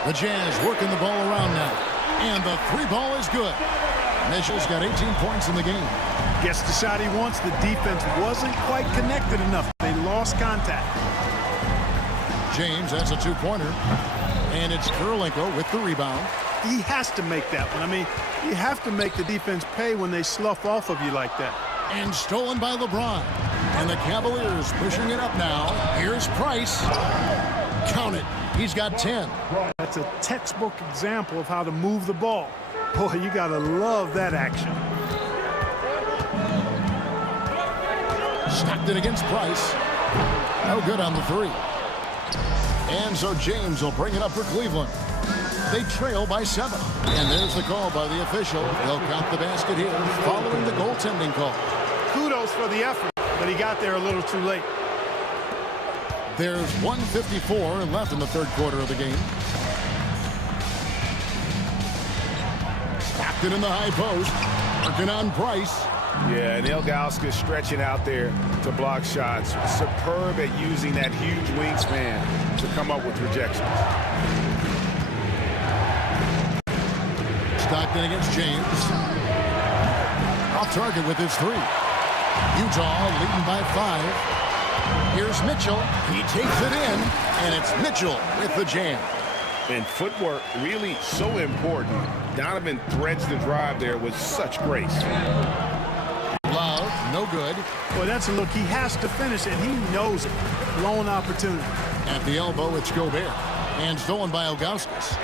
The Jazz working the ball around now. And the 3 ball is good. Mitchell's got 18 points in the game. Gets the shot he wants. The defense wasn't quite connected enough. They lost contact. James has a 2-pointer. And it's Kirilenko with the rebound. He has to make that one. I mean, you have to make the defense pay when they slough off of you like that. And stolen by LeBron. And the Cavaliers pushing it up now. Here's Price. Count it. He's got 10. That's a textbook example of how to move the ball. Boy, you got to love that action. Stockton against Price. No good on the 3. And so James will bring it up for Cleveland. They trail by 7. And there's the call by the official. They'll count the basket here following the goaltending call. Kudos for the effort, but he got there a little too late. There's 1:54 left in the third quarter of the game. Stockton in the high post. Working on Price. Yeah, and Ilgauskas stretching out there to block shots. Superb at using that huge wingspan to come up with rejections. Stockton against James. Off target with his 3. Utah leading by 5. Here's Mitchell. He takes it in, and it's Mitchell with the jam. And footwork really so important. Donovan threads the drive there with such grace. Love, no good. Boy, that's a look. He has to finish, and he knows it. Blown opportunity. At the elbow, it's Gobert. And stolen by Ilgauskas.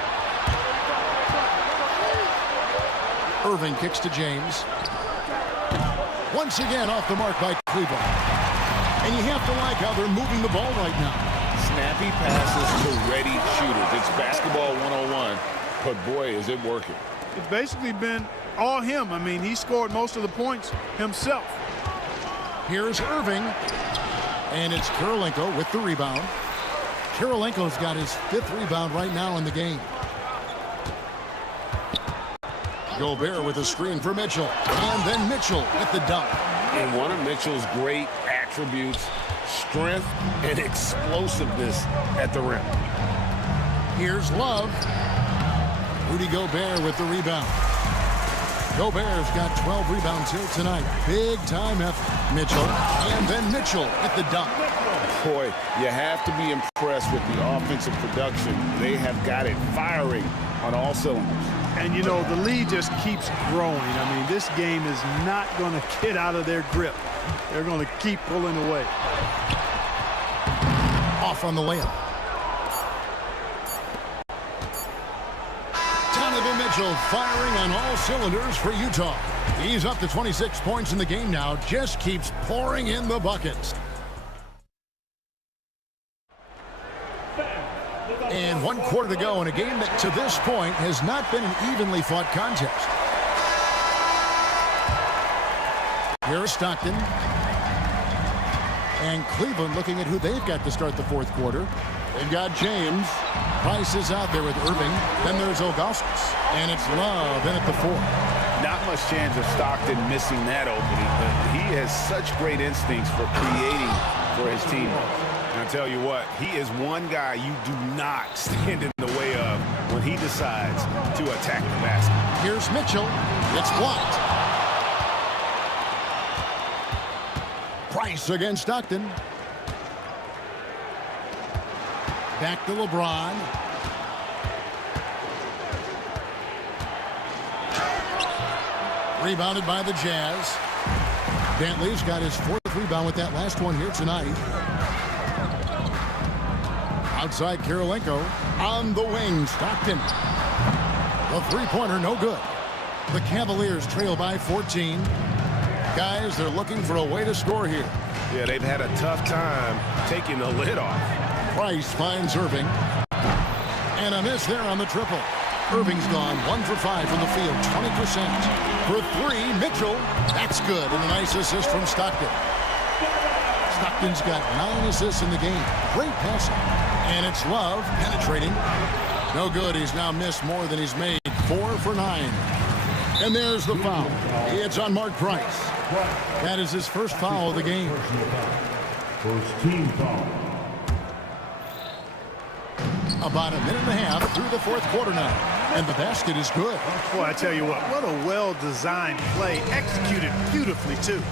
Irving kicks to James. Once again off the mark by Cleveland. And you have to like how they're moving the ball right now. Snappy passes to ready shooters. It's basketball 101, but boy, is it working. It's basically been all him. I mean, he scored most of the points himself. Here's Irving. And it's Kirilenko with the rebound. Kirilenko's got his 5th rebound right now in the game. Gobert with a screen for Mitchell. And then Mitchell with the dunk. And one of Mitchell's great attributes, strength and explosiveness at the rim. Here's Love. Rudy Gobert with the rebound. Gobert's got 12 rebounds here tonight. Big time effort. Mitchell. And then Mitchell with the dunk. Boy, you have to be impressed with the offensive production. They have got it firing on all cylinders. And, you know, the lead just keeps growing. I mean, this game is not going to get out of their grip. They're going to keep pulling away. Off on the layup. Donovan Mitchell firing on all cylinders for Utah. He's up to 26 points in the game now. Just keeps pouring in the buckets. And 1 quarter to go in a game that to this point has not been an evenly fought contest. Here's Stockton. And Cleveland looking at who they've got to start the fourth quarter. They've got James. Price is out there with Irving. Then there's Ilgauskas. And it's Love in at the 4. Not much chance of Stockton missing that opening, but he has such great instincts for creating for his team. And I tell you what, he is one guy you do not stand in the way of when he decides to attack the basket. Here's Mitchell. It's blocked. Price against Stockton. Back to LeBron. Rebounded by the Jazz. Bentley's got his 4th rebound with that last one here tonight. Outside Kirilenko. On the wing, Stockton. The 3-pointer, no good. The Cavaliers trail by 14. Guys, they're looking for a way to score here. Yeah, they've had a tough time taking the lid off. Price finds Irving. And a miss there on the triple. Irving's gone 1 for 5 from the field, 20%. For 3, Mitchell. That's good. And a nice assist from Stockton. Stockton's got 9 assists in the game. Great passing. And it's Love penetrating. No good. He's now missed more than he's made. 4 for 9. And there's the foul. It's on Mark Price. That is his first foul of the game. First team foul. About a minute and a half through the fourth quarter now. And the basket is good. Boy, I tell you what a well-designed play. Executed beautifully, too.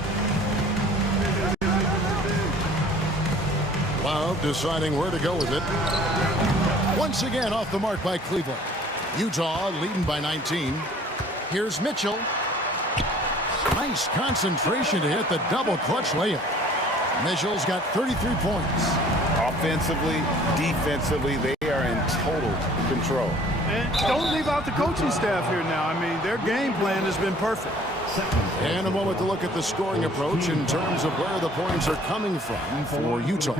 Love deciding where to go with it. Once again off the mark by Cleveland. Utah leading by 19. Here's Mitchell. Nice concentration to hit the double clutch layup. Mitchell's got 33 points. Offensively, defensively, they are in total control. And don't leave out the coaching staff here now. I mean, their game plan has been perfect. And a moment to look at the scoring approach in terms of where the points are coming from for Utah.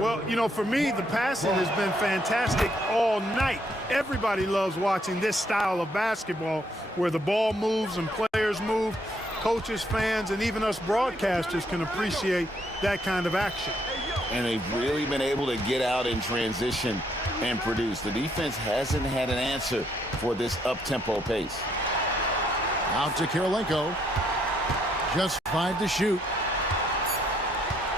Well, you know, for me, the passing has been fantastic all night. Everybody loves watching this style of basketball where the ball moves and players move. Coaches, fans, and even us broadcasters can appreciate that kind of action. And they've really been able to get out in transition and produce. The defense hasn't had an answer for this up-tempo pace. Out to Kirilenko. Just 5 to shoot.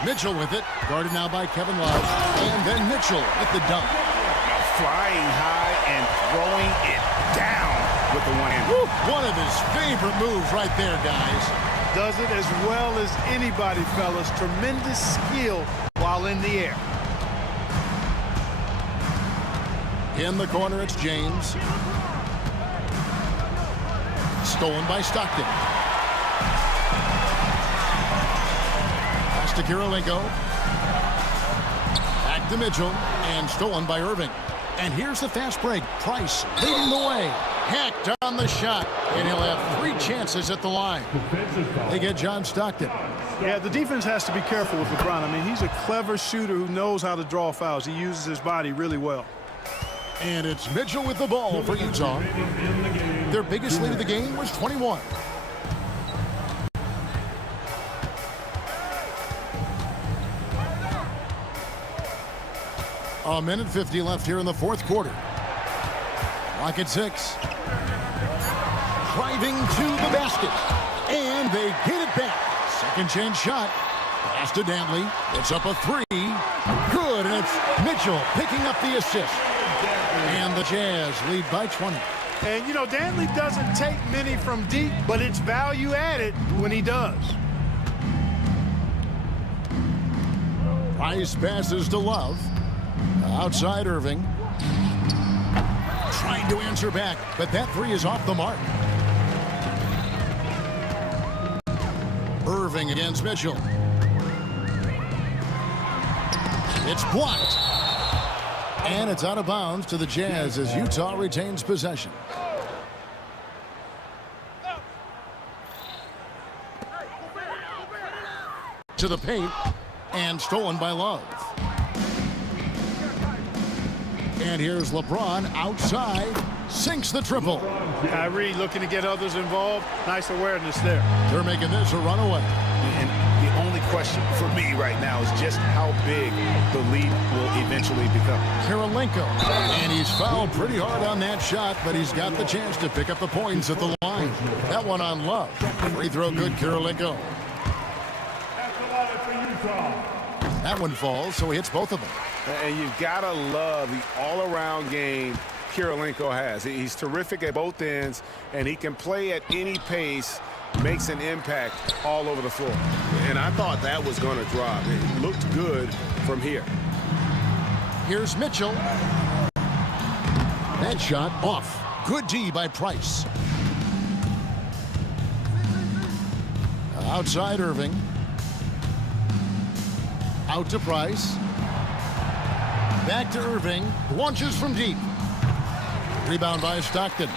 Mitchell with it. Guarded now by Kevin Love. And then Mitchell at the dunk. Flying high and throwing it down with the one hand. Woo! One of his favorite moves right there, guys. Does it as well as anybody, fellas. Tremendous skill while in the air. In the corner, it's James. Stolen by Stockton. Pass to Kirilenko. Back to Mitchell. And stolen by Irving. And here's the fast break. Price leading the way. Hacked on the shot. And he'll have 3 chances at the line. They get John Stockton. Yeah, the defense has to be careful with LeBron. I mean, he's a clever shooter who knows how to draw fouls. He uses his body really well. And it's Mitchell with the ball for Utah. Their biggest lead of the game was 21. A minute 50 left here in the fourth quarter. Clock at 6. Driving to the basket. And they get it back. Second chance shot. Pass to Dantley. It's up a 3. Good, and it's Mitchell picking up the assist. And the Jazz lead by 20. And, you know, Dantley doesn't take many from deep, but it's value added when he does. Price passes to Love. Outside Irving. Trying to answer back, but that 3 is off the mark. Irving against Mitchell. It's blocked. And it's out of bounds to the Jazz as Utah retains possession. To the paint. And stolen by Love. And here's LeBron outside. Sinks the triple. Kyrie looking to get others involved. Nice awareness there. They're making this a runaway. And the only question for me right now is just how big the lead will eventually become. Kirilenko. And he's fouled pretty hard on that shot, but he's got the chance to pick up the points at the line. That one on Love. Free throw good, Kirilenko. That one falls, so he hits both of them. And you've got to love the all-around game Kirilenko has. He's terrific at both ends, and he can play at any pace, makes an impact all over the floor. And I thought that was going to drop. It looked good from here. Here's Mitchell. That shot off. Good D by Price. Outside Irving. Out to Price. Back to Irving. Launches from deep. Rebound by Stockton.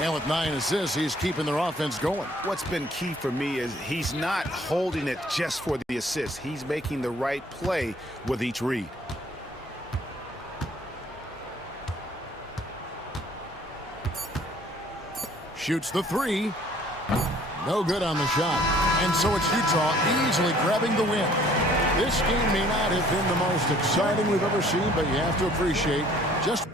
And with 9 assists, he's keeping their offense going. What's been key for me is he's not holding it just for the assist. He's making the right play with each read. Shoots the 3. No good on the shot. And so it's Utah easily grabbing the win. This game may not have been the most exciting we've ever seen, but you have to appreciate just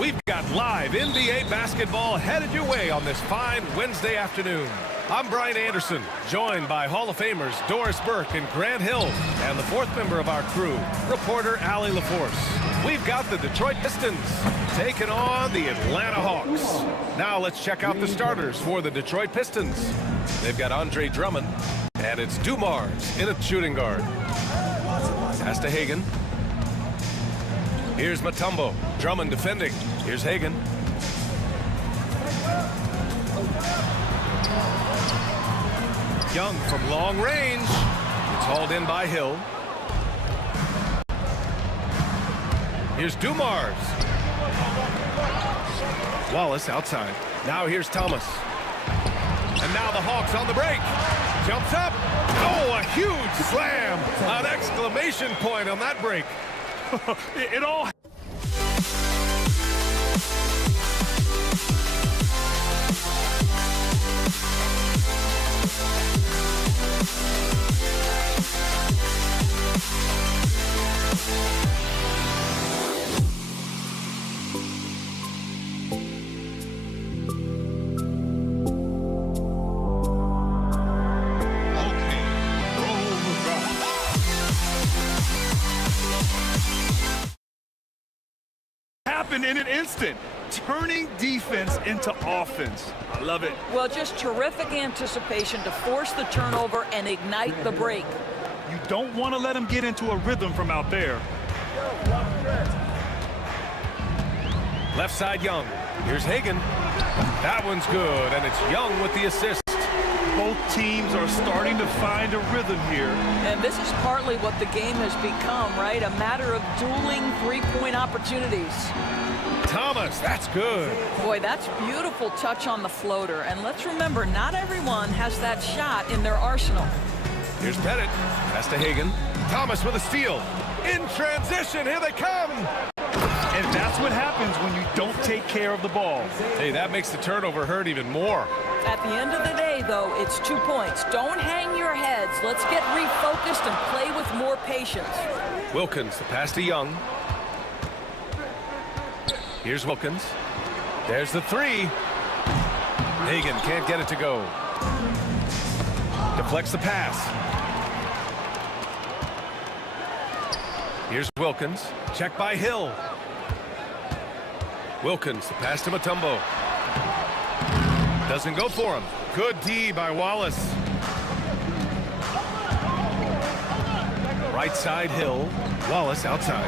We've got live NBA basketball headed your way on this fine Wednesday afternoon. I'm Brian Anderson, joined by Hall of Famers Doris Burke and Grant Hill, and the fourth member of our crew, reporter Allie LaForce. We've got the Detroit Pistons taking on the Atlanta Hawks. Now let's check out the starters for the Detroit Pistons. They've got Andre Drummond, and it's Dumars in a shooting guard. Pass to Hagan. Here's Mutombo. Drummond defending. Here's Hagan. Young from long range. It's hauled in by Hill. Here's Dumars. Wallace outside. Now here's Thomas. And now the Hawks on the break. Jumps up. Oh, a huge slam. An exclamation point on that break. It all... In an instant, turning defense into offense. I love it. Well, just terrific anticipation to force the turnover and ignite the break. You don't want to let him get into a rhythm from out there. Left side Young. Here's Hagan. That one's good, and it's Young with the assist. Both teams are starting to find a rhythm here. And this is partly what the game has become, right? A matter of dueling three-point opportunities. Thomas, that's good. Boy, that's beautiful touch on the floater. And let's remember, not everyone has that shot in their arsenal. Here's Pettit. Pass to Hagan. Thomas with a steal. In transition, here they come. And that's what happens when you don't take care of the ball. Hey, that makes the turnover hurt even more. At the end of the day, though, it's 2 points. Don't hang your heads. Let's get refocused and play with more patience. Wilkins, the pass to Young. Here's Wilkins. There's the three. Hagan can't get it to go. Deflects the pass. Here's Wilkins. Check by Hill. Wilkins, the pass to Mutombo. Doesn't go for him. Good D by Wallace. Right side Hill. Wallace outside.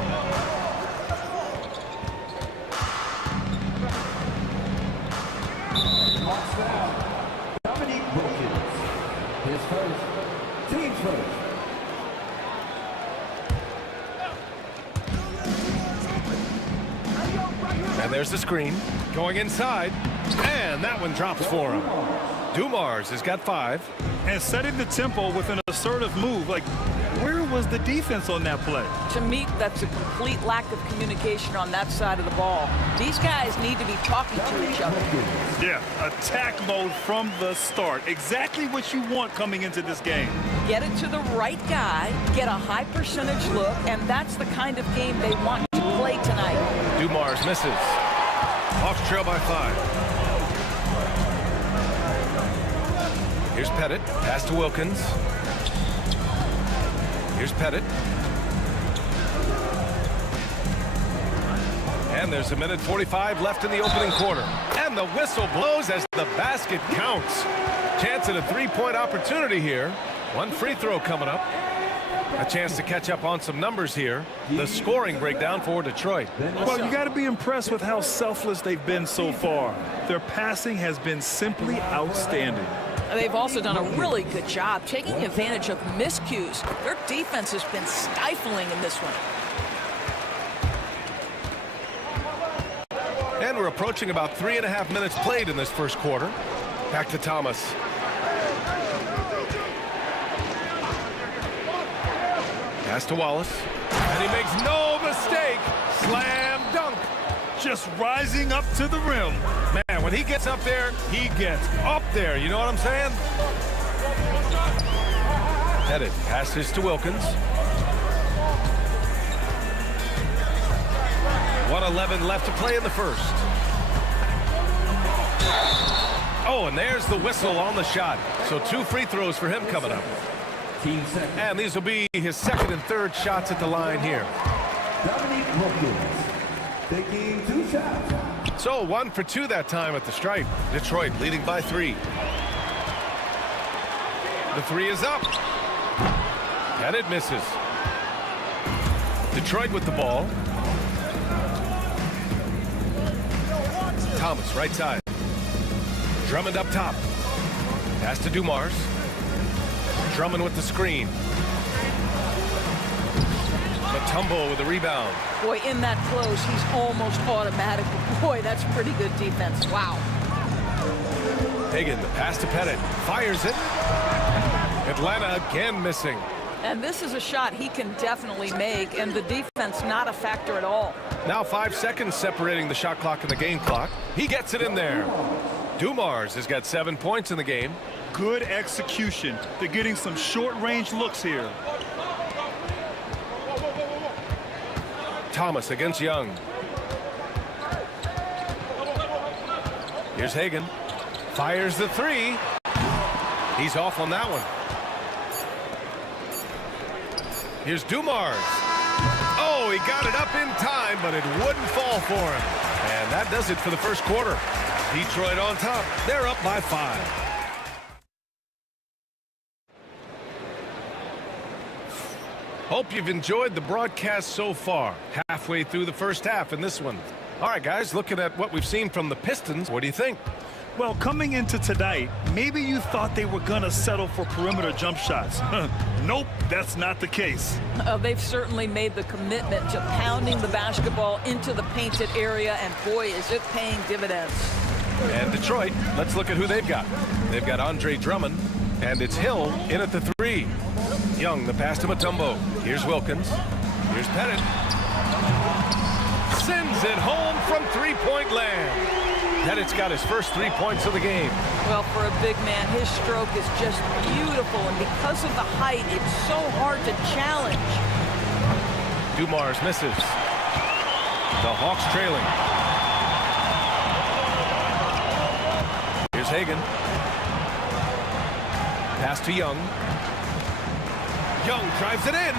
His first, team's first. And there's the screen. Going inside. And that one drops for him. Dumars has got 5. And setting the tempo with an assertive move. Like, where was the defense on that play? To me, that's a complete lack of communication on that side of the ball. These guys need to be talking to each other. Yeah, attack mode from the start. Exactly what you want coming into this game. Get it to the right guy, get a high percentage look, and that's the kind of game they want to play tonight. Dumars misses. Hawks trail by 5. Here's Pettit. Pass to Wilkins. Here's Pettit. And there's a minute 45 left in the opening quarter. And the whistle blows as the basket counts. Chance at a three-point opportunity here. One free throw coming up. A chance to catch up on some numbers here. The scoring breakdown for Detroit. Well, you got to be impressed with how selfless they've been so far. Their passing has been simply outstanding. They've also done a really good job taking advantage of miscues. Their defense has been stifling in this one. And we're approaching about 3.5 minutes played in this first quarter. Back to Thomas. Pass to Wallace. And he makes no mistake. Slam dunk. Just rising up to the rim. Man, when he gets up there, he gets up there. You know what I'm saying? Pettit passes to Wilkins. 1:11 left to play in the first. Oh, and there's the whistle on the shot. So 2 free throws for him coming up. And these will be his second and third shots at the line here. Taking 2 shots. So 1 for 2 that time at the stripe. Detroit leading by 3. The 3 is up. Pettit misses. Detroit with the ball. Thomas right side. Drummond up top. Pass to Dumars. Drummond with the screen. Mutombo with the rebound. Boy, in that close, he's almost automatic. Boy, that's pretty good defense. Wow. Hagan, the pass to Pettit. Fires it. Atlanta again missing. And this is a shot he can definitely make, and the defense not a factor at all. Now 5 seconds separating the shot clock and the game clock. He gets it in there. Dumars has got 7 points in the game. Good execution. They're getting some short-range looks here. Thomas against Young. Here's Hagan. Fires the 3. He's off on that one. Here's Dumars. Oh, he got it up in time, but it wouldn't fall for him. And that does it for the first quarter. Detroit on top. They're up by 5. Hope you've enjoyed the broadcast so far. Halfway through the first half in this one. All right, guys, looking at what we've seen from the Pistons, what do you think? Well, coming into tonight, maybe you thought they were going to settle for perimeter jump shots. Nope, that's not the case. They've certainly made the commitment to pounding the basketball into the painted area, and boy, is it paying dividends. And Detroit, let's look at who they've got. They've got Andre Drummond, and it's Hill in at the 3. Young, the pass to Mutombo. Here's Wilkins. Here's Pettit. Sends it home from three-point land. Pettit's got his first 3 points of the game. Well, for a big man, his stroke is just beautiful, and because of the height, it's so hard to challenge. Dumars misses. The Hawks trailing. Here's Hagan. Pass to Young. Young drives it in.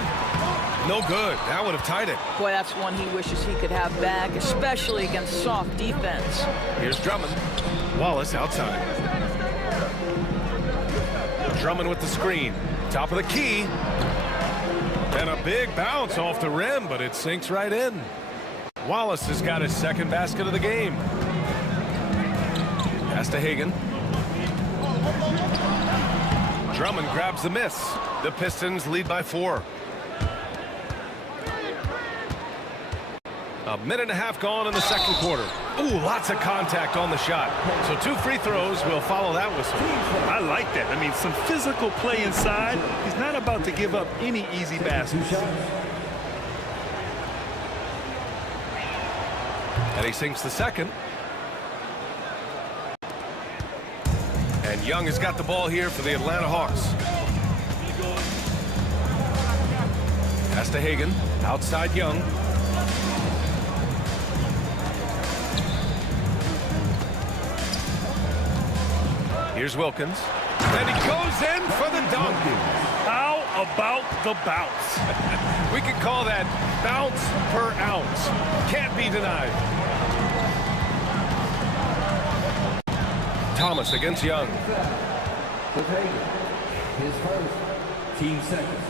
No good. That would have tied it. Boy, that's one he wishes he could have back, especially against soft defense. Here's Drummond. Wallace outside. Drummond with the screen. Top of the key. And a big bounce off the rim, but it sinks right in. Wallace has got his second basket of the game. Pass to Hagan. Drummond grabs the miss. The Pistons lead by 4. A minute and a half gone in the second quarter. Ooh, lots of contact on the shot. So 2 free throws will follow that whistle. I like that. I mean, some physical play inside. He's not about to give up any easy baskets. And he sinks the second. And Young has got the ball here for the Atlanta Hawks. Pass to Hagan. Outside Young. Here's Wilkins. And he goes in for the dunk. How about the bounce? We could call that bounce per ounce. Can't be denied. Thomas against Young. His first, team second.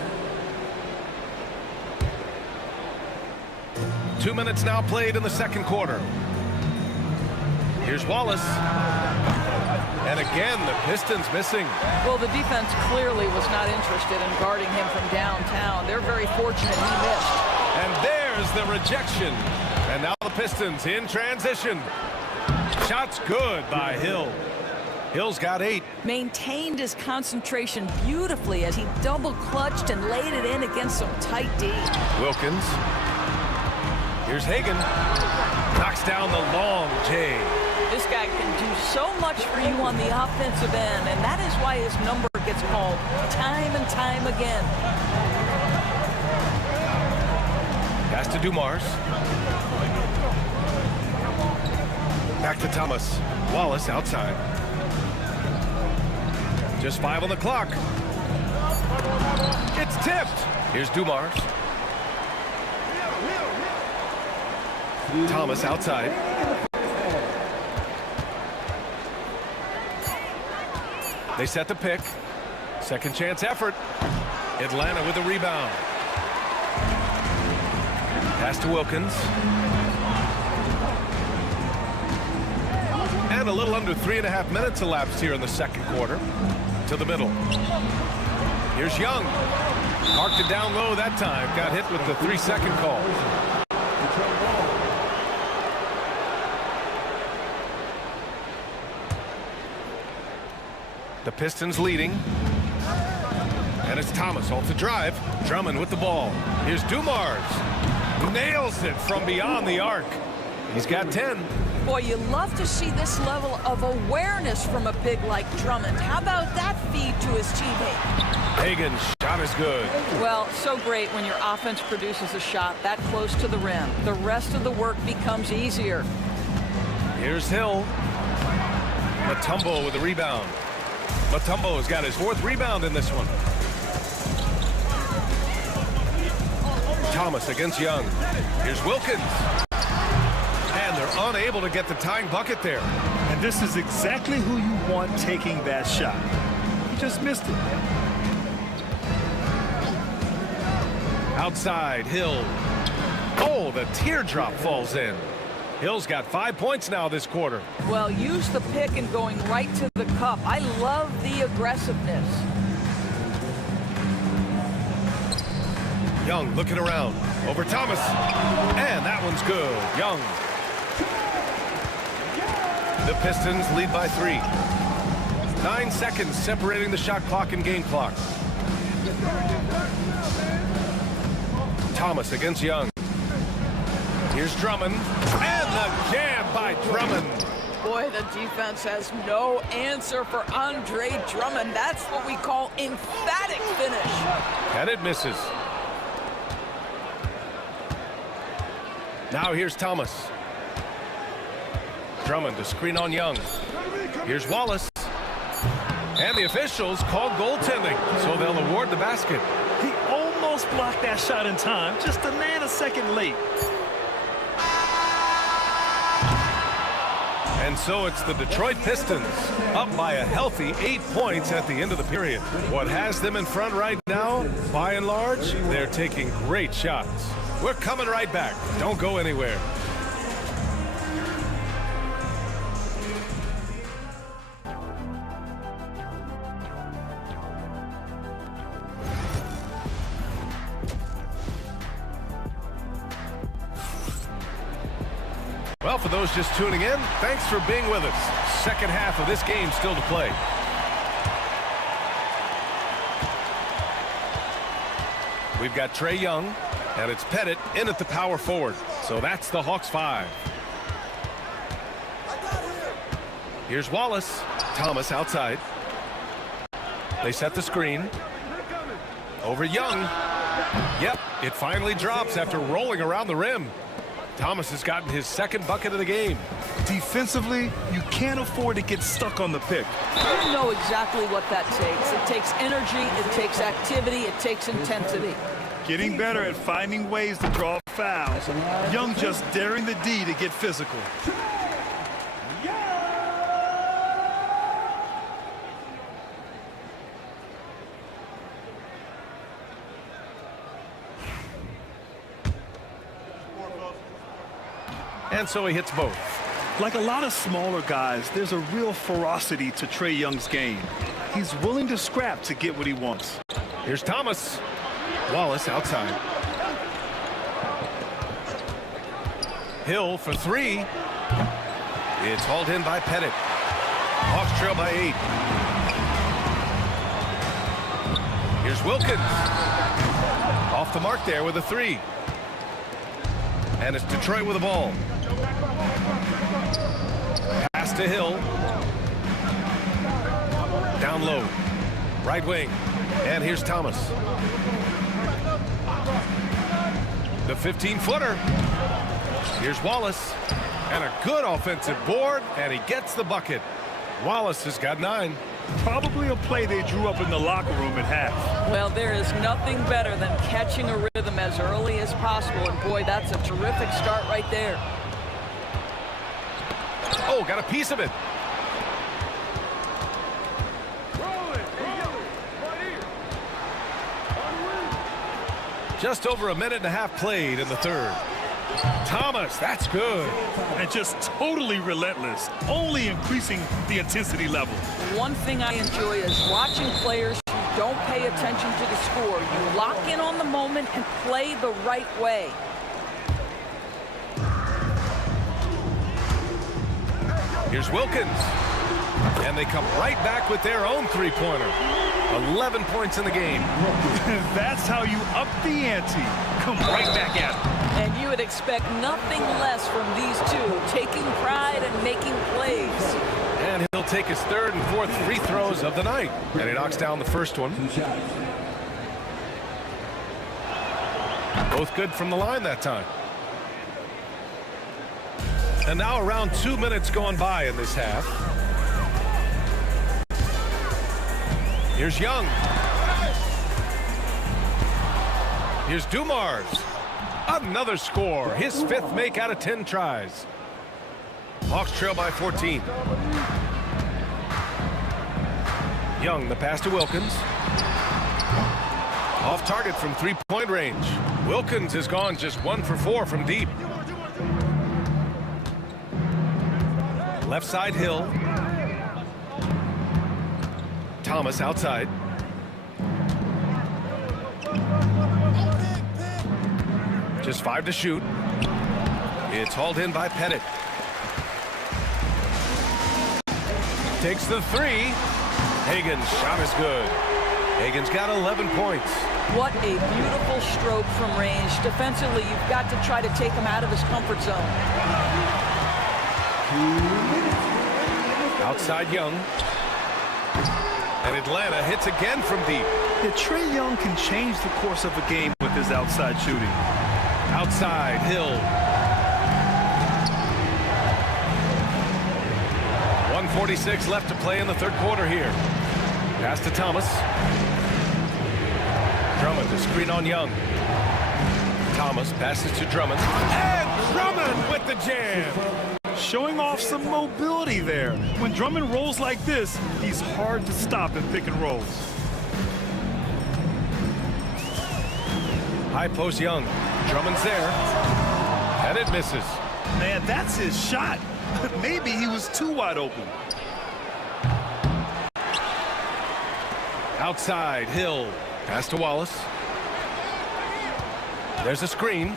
2 minutes now played in the second quarter. Here's Wallace. And again, the Pistons missing. Well, the defense clearly was not interested in guarding him from downtown. They're very fortunate he missed. And there's the rejection. And now the Pistons in transition. Shot's good by Hill. Hill's got 8. Maintained his concentration beautifully as he double-clutched and laid it in against some tight D. Wilkins. Here's Hagan. Knocks down the long J. This guy can do so much for you on the offensive end, and that is why his number gets called time and time again. Pass to Dumars. Back to Thomas. Wallace outside. Just 5 on the clock. It's tipped. Here's Dumars. Thomas outside. They set the pick. Second chance effort. Atlanta with the rebound. Pass to Wilkins. And a little under 3.5 minutes elapsed here in the second quarter. To the middle. Here's Young. Marked it down low that time. Got hit with the 3-second call. The Pistons leading. And it's Thomas off the drive. Drummond with the ball. Here's Dumars. Nails it from beyond the arc. He's got 10. Boy, you love to see this level of awareness from a big like Drummond. How about that feed to his teammate? Hagan's shot is good. Well, so great when your offense produces a shot that close to the rim. The rest of the work becomes easier. Here's Hill. Mutombo with the rebound. Mutombo has got his 4th rebound in this one. Thomas against Young. Here's Wilkins. And they're unable to get the tying bucket there. And this is exactly who you want taking that shot. He just missed it. Outside, Hill. Oh, the teardrop falls in. Hill's got 5 points now this quarter. Well, use the pick and going right to the cup. I love the aggressiveness. Young looking around. Over Thomas. And that one's good. Young. The Pistons lead by 3. 9 seconds separating the shot clock and game clock. Thomas against Young. Here's Drummond. And the jam by Drummond. Boy, the defense has no answer for Andre Drummond. That's what we call emphatic finish. And it misses. Now here's Thomas. Drummond to screen on Young. Here's Wallace. And the officials called goaltending, so they'll award the basket. He almost blocked that shot in time, just a nanosecond late. And so it's the Detroit Pistons up by a healthy 8 points at the end of the period. What has them in front right now, by and large, they're taking great shots. We're coming right back. Don't go anywhere. Well, for those just tuning in, thanks for being with us. Second half of this game still to play. We've got Trae Young, and it's Pettit in at the power forward. So that's the Hawks 5. Here's Wallace. Thomas outside. They set the screen. Over Young. Yep, it finally drops after rolling around the rim. Thomas has gotten his 2nd bucket of the game. Defensively, you can't afford to get stuck on the pick. You know exactly what that takes. It takes energy, it takes activity, it takes intensity. Getting better at finding ways to draw fouls. Young just daring the D to get physical. And so he hits both. Like a lot of smaller guys, there's a real ferocity to Trae Young's game. He's willing to scrap to get what he wants. Here's Thomas. Wallace outside. Hill for 3. It's hauled in by Pettit. Hawks trail by 8. Here's Wilkins. Off the mark there with a 3. And it's Detroit with the ball. Pass to Hill. Down low. Right wing. And here's Thomas. The 15-footer. Here's Wallace. And a good offensive board, and he gets the bucket. Wallace has got 9. Probably a play they drew up in the locker room at half. Well, there is nothing better than catching a rhythm as early as possible, and boy, that's a terrific start right there. Oh, got a piece of it. Just over a minute and a half played in the third. Thomas, that's good. And just totally relentless, only increasing the intensity level. One thing I enjoy is watching players who don't pay attention to the score. You lock in on the moment and play the right way. Here's Wilkins. And they come right back with their own three-pointer. 11 points in the game. That's how you up the ante. Come right back at it. And you would expect nothing less from these two, taking pride and making plays. And he'll take his third and fourth free throws of the night. And he knocks down the first one. Both good from the line that time. And now around 2 minutes going by in this half. Here's Young. Here's Dumars. Another score. His 5th make out of 10 tries. Hawks trail by 14. Young, the pass to Wilkins. Off target from three-point range. Wilkins has gone just 1 for 4 from deep. Left side Hill. Thomas outside. Just 5 to shoot. It's hauled in by Pettit. Takes the 3. Hagen's shot is good. Hagen's got 11 points. What a beautiful stroke from range. Defensively, you've got to try to take him out of his comfort zone. Outside Young. And Atlanta hits again from deep. Yeah, Trae Young can change the course of a game with his outside shooting. Outside Hill. 1:46 left to play in the third quarter here. Pass to Thomas. Drummond to screen on Young. Thomas passes to Drummond. And Drummond with the jam. Showing off some mobility there. When Drummond rolls like this, he's hard to stop in pick and rolls. High post Young. Drummond's there. And it misses. Man, that's his shot. Maybe he was too wide open. Outside Hill. Pass to Wallace. There's a screen.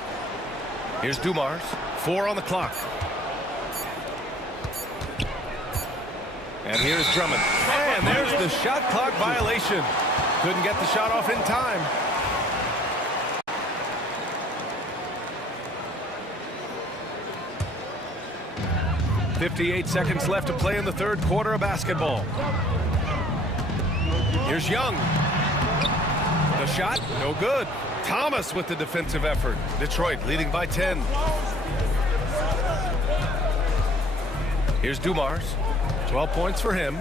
Here's Dumars. 4 on the clock. And here's Drummond. And there's the shot clock violation. Couldn't get the shot off in time. .58 seconds left to play in the third quarter of basketball. Here's Young. The shot, no good. Thomas with the defensive effort. Detroit leading by 10. Here's Dumars. 12 points for him.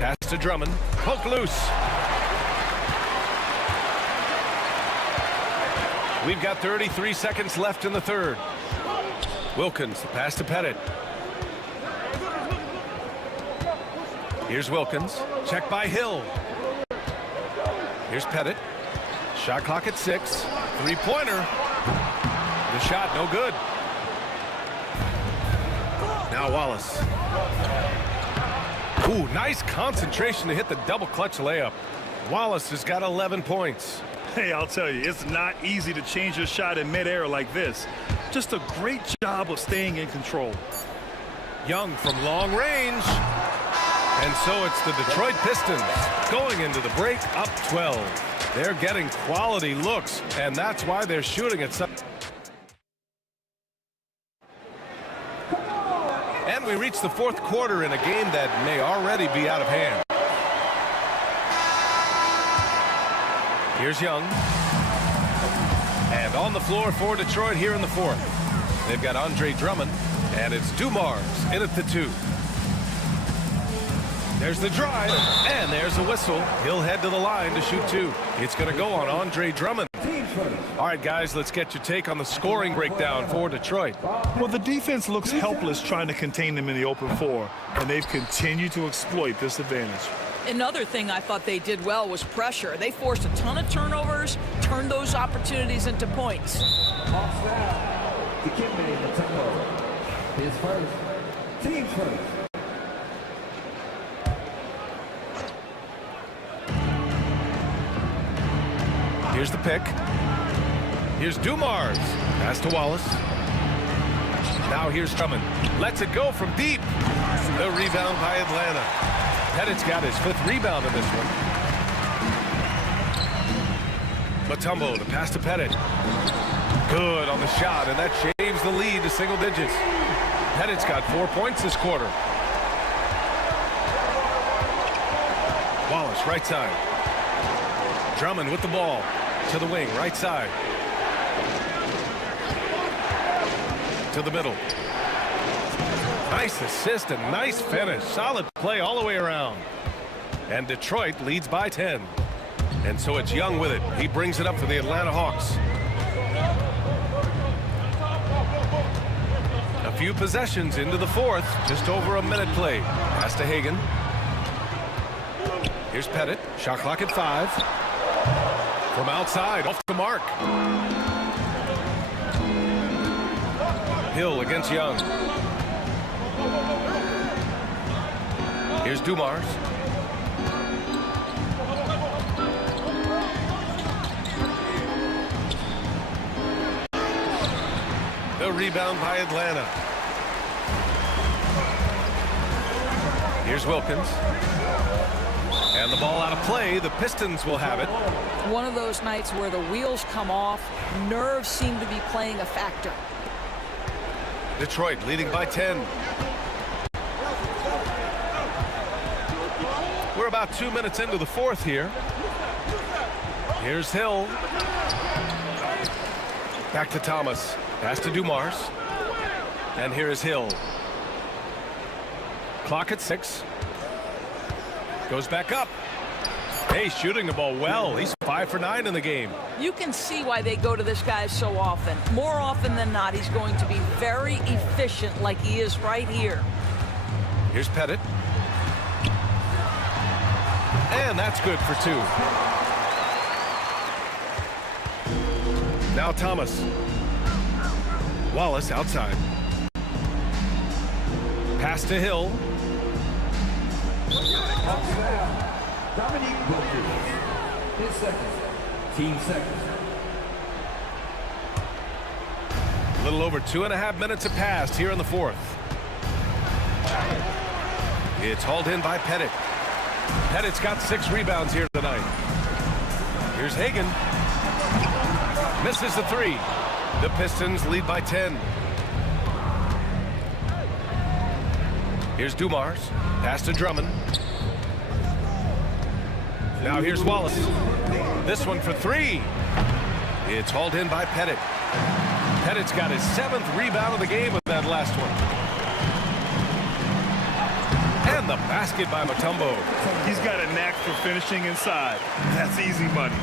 Pass to Drummond. Poke loose. We've got 33 seconds left in the third. Wilkins, the pass to Pettit. Here's Wilkins. Check by Hill. Here's Pettit. Shot clock at 6. Three-pointer. The shot, no good. Now Wallace. Ooh, nice concentration to hit the double clutch layup. Wallace has got 11 points. Hey, I'll tell you, it's not easy to change your shot in midair like this. Just a great job of staying in control. Young from long range. And so it's the Detroit Pistons going into the break up 12. They're getting quality looks, and that's why they're shooting at some. And we reach the fourth quarter in a game that may already be out of hand. Here's Young. And on the floor for Detroit here in the fourth. They've got Andre Drummond, and it's Dumars in at the 2. There's the drive, and there's a whistle. He'll head to the line to shoot 2. It's going to go on Andre Drummond. All right, guys, let's get your take on the scoring breakdown for Detroit. Well, the defense looks helpless trying to contain them in the open floor, and they've continued to exploit this advantage. Another thing I thought they did well was pressure. They forced a ton of turnovers, turned those opportunities into points. Hawks foul. Dikembe Mutombo. His first. Team first. Here's the pick. Here's Dumars. Pass to Wallace. Now here's Drummond. Lets it go from deep. The rebound by Atlanta. Pettit's got his 5th rebound in this one. Mutombo, the pass to Pettit. Good on the shot, and that shaves the lead to single digits. Pettit's got 4 points this quarter. Wallace, right side. Drummond with the ball. To the wing, right side. To the middle. Nice assist and nice finish. Solid play all the way around. And Detroit leads by 10. And so it's Young with it. He brings it up for the Atlanta Hawks. A few possessions into the fourth. Just over a minute played. Pass to Hagan. Here's Pettit. Shot clock at 5. From outside, off the mark. Hill against Young. Here's Dumars. The rebound by Atlanta. Here's Wilkins. And the ball out of play. The Pistons will have it. One of those nights where the wheels come off, nerves seem to be playing a factor. Detroit leading by 10. We're about 2 minutes into the fourth here. Here's Hill. Back to Thomas. Pass to Dumars. And here is Hill. Clock at 6. Goes back up. Hey, shooting the ball well. He's 5 for 9 in the game. You can see why they go to this guy so often. More often than not, he's going to be very efficient like he is right here. Here's Pettit. And that's good for 2. Now Thomas. Wallace outside. Pass to Hill. Dominique Booker. His second. Team second. A little over 2.5 minutes have passed here in the fourth. It's hauled in by Pettit. Pettit's got 6 rebounds here tonight. Here's Hagan. Misses the 3. The Pistons lead by 10. Here's Dumars. Pass to Drummond. Now here's Wallace. This one for 3. It's hauled in by Pettit. Pettit's got his 7th rebound of the game with that last one. And the basket by Mutombo. He's got a knack for finishing inside. That's easy money.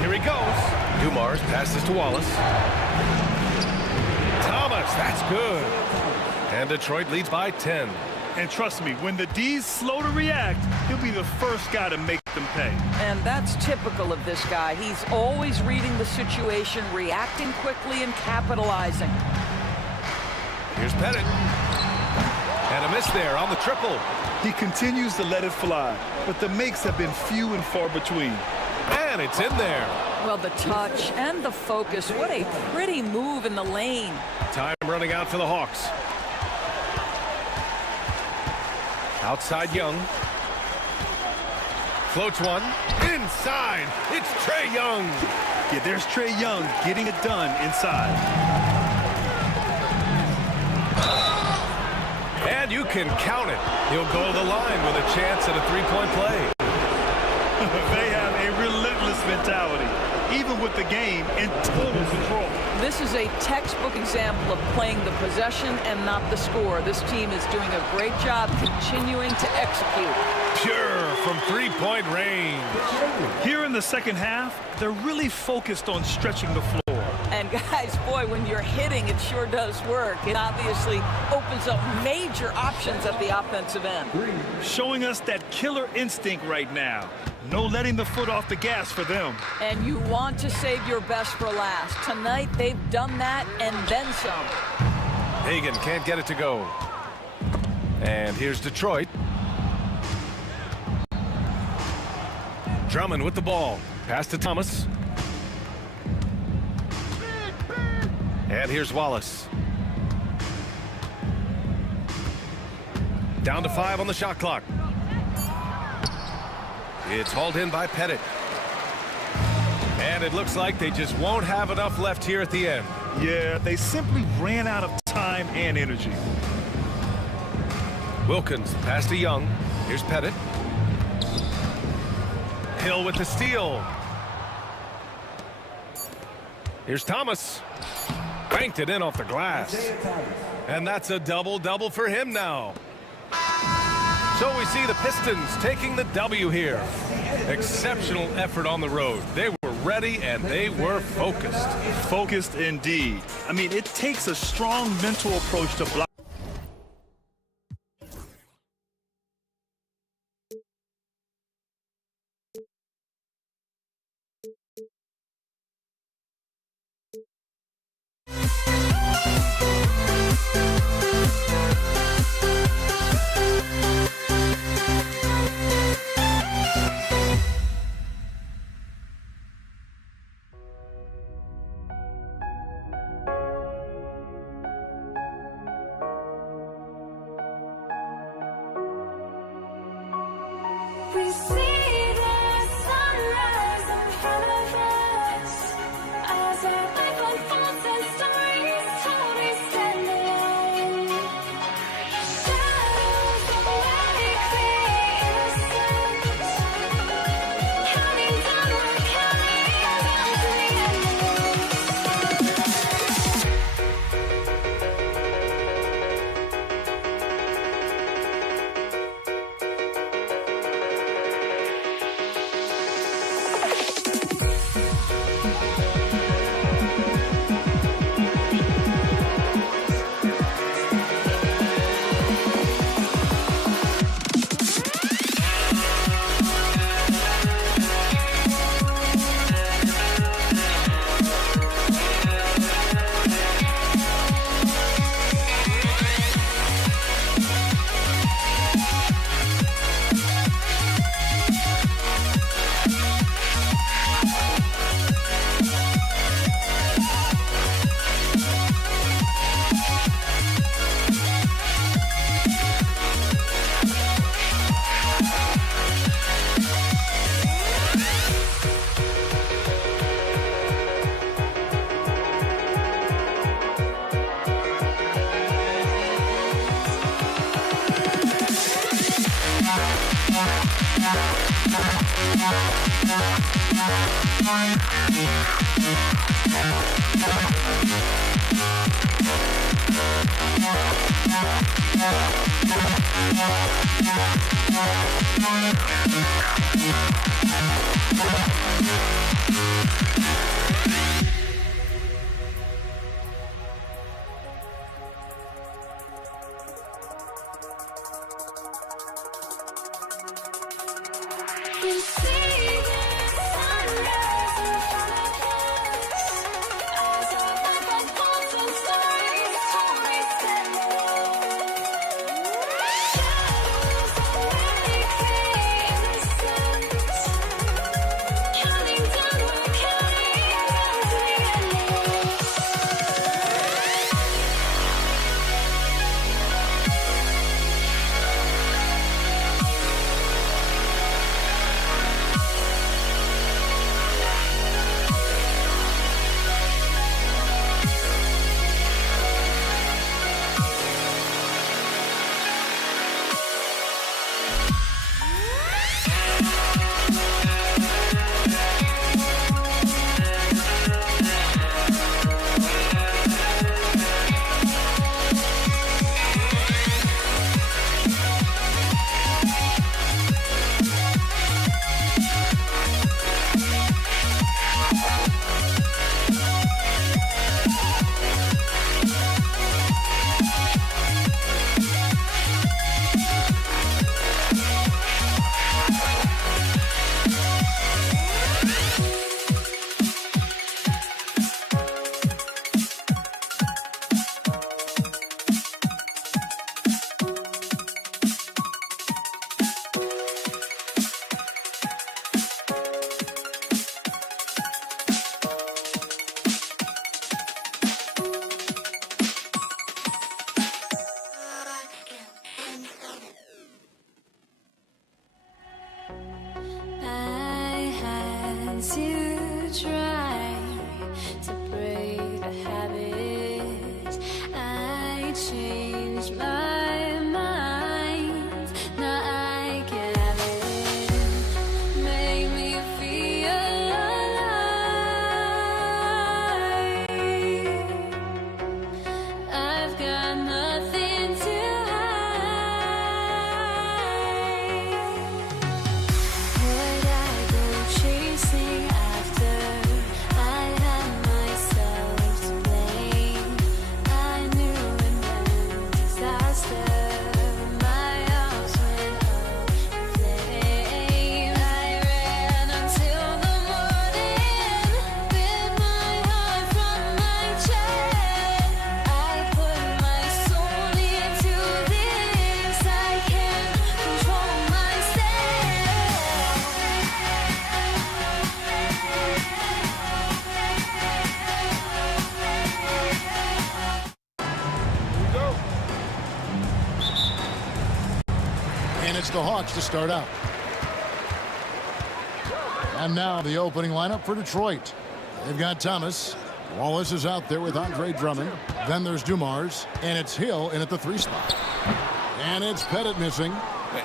Here he goes. Dumars passes to Wallace. Thomas, that's good. And Detroit leads by 10. And trust me, when the D's slow to react, he'll be the first guy to make them pay. And that's typical of this guy. He's always reading the situation, reacting quickly, and capitalizing. Here's Pettit. And a miss there on the triple. He continues to let it fly, but the makes have been few and far between. And it's in there. Well, the touch and the focus. What a pretty move in the lane. Time running out for the Hawks. Outside Young. Floats one. Inside. It's Trae Young. Yeah, there's Trae Young getting it done inside. And you can count it. He'll go to the line with a chance at a 3-point play. They have a relentless mentality, even with the game in total control. This is a textbook example of playing the possession and not the score. This team is doing a great job continuing to execute. Pure from three-point range. Here in the second half, they're really focused on stretching the floor. And guys, boy, when you're hitting, it sure does work. It obviously opens up major options at the offensive end. Showing us that killer instinct right now. No letting the foot off the gas for them. And you want to save your best for last. Tonight, they've done that and then some. Hagan can't get it to go. And here's Detroit. Drummond with the ball. Pass to Thomas. And here's Wallace. Down to 5 on the shot clock. It's hauled in by Pettit. And it looks like they just won't have enough left here at the end. Yeah, they simply ran out of time and energy. Wilkins pass to Young. Here's Pettit. Hill with the steal. Here's Thomas. Banked it in off the glass. And that's a double-double for him now. So we see the Pistons taking the W here. Exceptional effort on the road. They were ready and they were focused. Focused indeed. I mean, it takes a strong mental approach to block. We see the sunrise in front of us as our life unfolds and stories told. We stand alone. Shadows awake the innocent, counting down, we're counting down to the It's the Hawks to start out. And now the opening lineup for Detroit. They've got Thomas. Wallace is out there with Andre Drummond. Then there's Dumars. And it's Hill in at the 3 spot. And it's Pettit missing.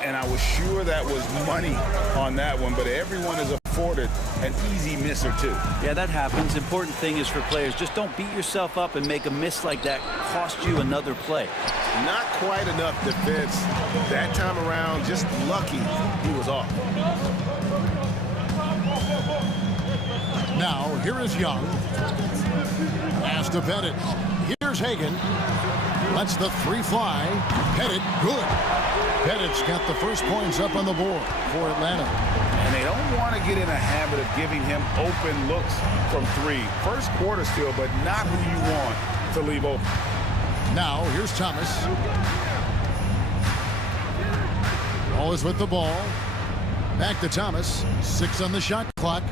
And I was sure that was money on that one, but everyone is afforded an easy miss or two. Yeah, that happens. Important thing is for players, just don't beat yourself up and make a miss like that cost you another play. Not quite enough defense that time around. Just lucky he was off. Now, here is Young. Pass to Pettit. Here's Hagan. Lets the 3 fly. Pettit, good. Pettit's got the first points up on the board for Atlanta. And they don't want to get in a habit of giving him open looks from 3. First quarter still, but not who you want to leave open. Now, here's Thomas. Wallace with the ball. Back to Thomas. 6 on the shot clock.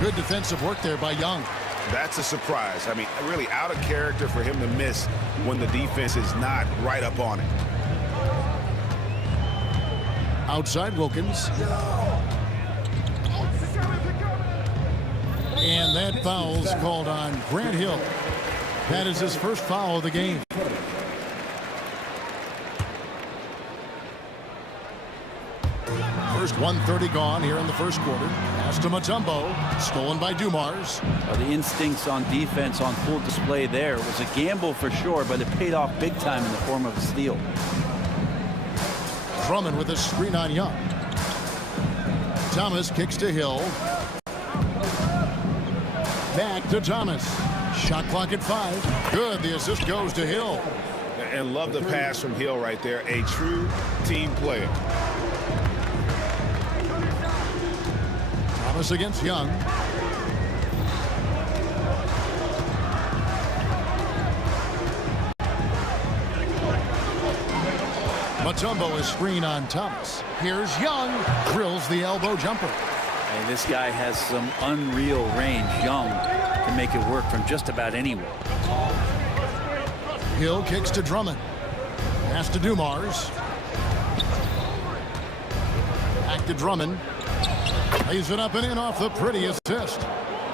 Good defensive work there by Young. That's a surprise. I mean, really out of character for him to miss when the defense is not right up on it. Outside Wilkins. And that foul's called on Grant Hill. That is his first foul of the game. First 1:30 gone here in the first quarter. Pass to Mutombo. Stolen by Dumars. Well, the instincts on defense on full display there. It was a gamble for sure, but it paid off big time in the form of a steal. Drummond with a screen on Young. Thomas kicks to Hill. Back to Thomas. Shot clock at 5. Good. The assist goes to Hill. And love the pass from Hill right there. A true team player. Thomas against Young. Mutombo is screen on Thomas. Here's Young. Drills the elbow jumper. Hey, this guy has some unreal range. Young can make it work from just about anywhere. Hill kicks to Drummond. Pass to Dumars. Back to Drummond. Lays it up and in off the pretty assist.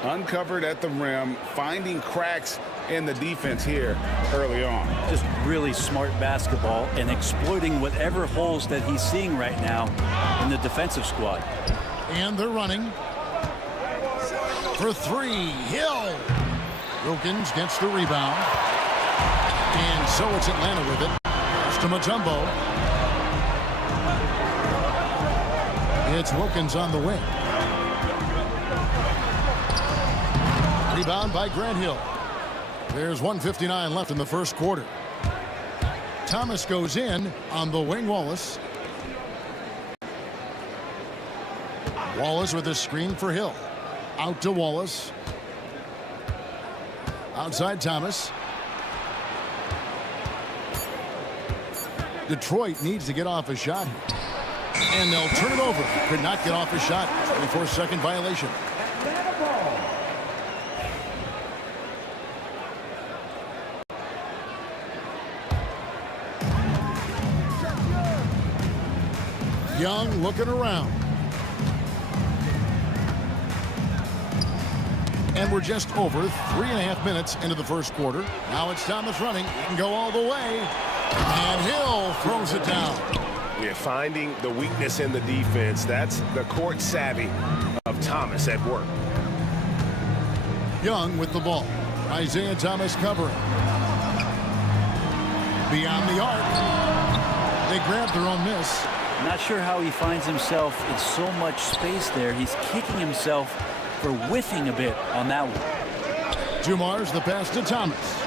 Uncovered at the rim, finding cracks in the defense here early on. Just really smart basketball and exploiting whatever holes that he's seeing right now in the defensive squad. And they're running. For 3, Hill. Wilkins gets the rebound. And so it's Atlanta with it. Pass to Mutombo. It's Wilkins on the wing. Rebound by Grant Hill. There's 1:59 left in the first quarter. Thomas goes in on the wing. Wallace. Wallace with a screen for Hill. Out to Wallace. Outside Thomas. Detroit needs to get off a shot here. And they'll turn it over. Could not get off a shot. 24-second violation. Young looking around. And we're just over 3.5 minutes into the first quarter. Now it's Thomas running. He can go all the way. And Hill throws it down. Yeah, finding the weakness in the defense. That's the court savvy of Thomas at work. Young with the ball. Isaiah Thomas covering. Beyond the arc. They grab their own miss. Not sure how he finds himself in so much space there. He's kicking himself for whiffing a bit on that one. Dumars the pass to Thomas.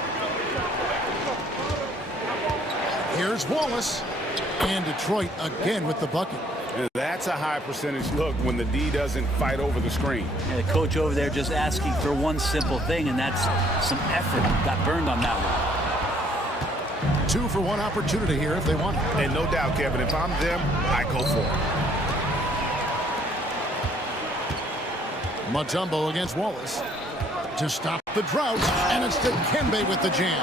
Here's Wallace. And Detroit again with the bucket. That's a high percentage look when the D doesn't fight over the screen. And the coach over there just asking for one simple thing, and that's some effort. Got burned on that one. 2 for 1 opportunity here if they want it. And no doubt, Kevin, if I'm them, I go for it. Mutombo against Wallace to stop the drought, and it's Dikembe with the jam.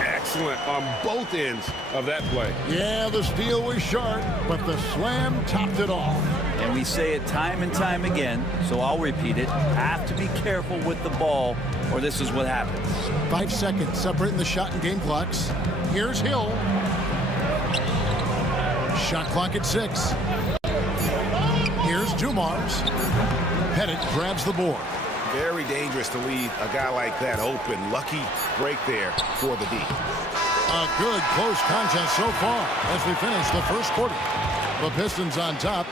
Excellent on both ends of that play. Yeah, the steal was sharp, but the slam topped it off. And we say it time and time again, so I'll repeat it. Have to be careful with the ball, or this is what happens. 5 seconds separating the shot and game clocks. Here's Hill. Shot clock at 6. Here's Dumars. Pettit grabs the board. Very dangerous to leave a guy like that open. Lucky break there for the D. A good close contest so far as we finish the first quarter. The Pistons on top.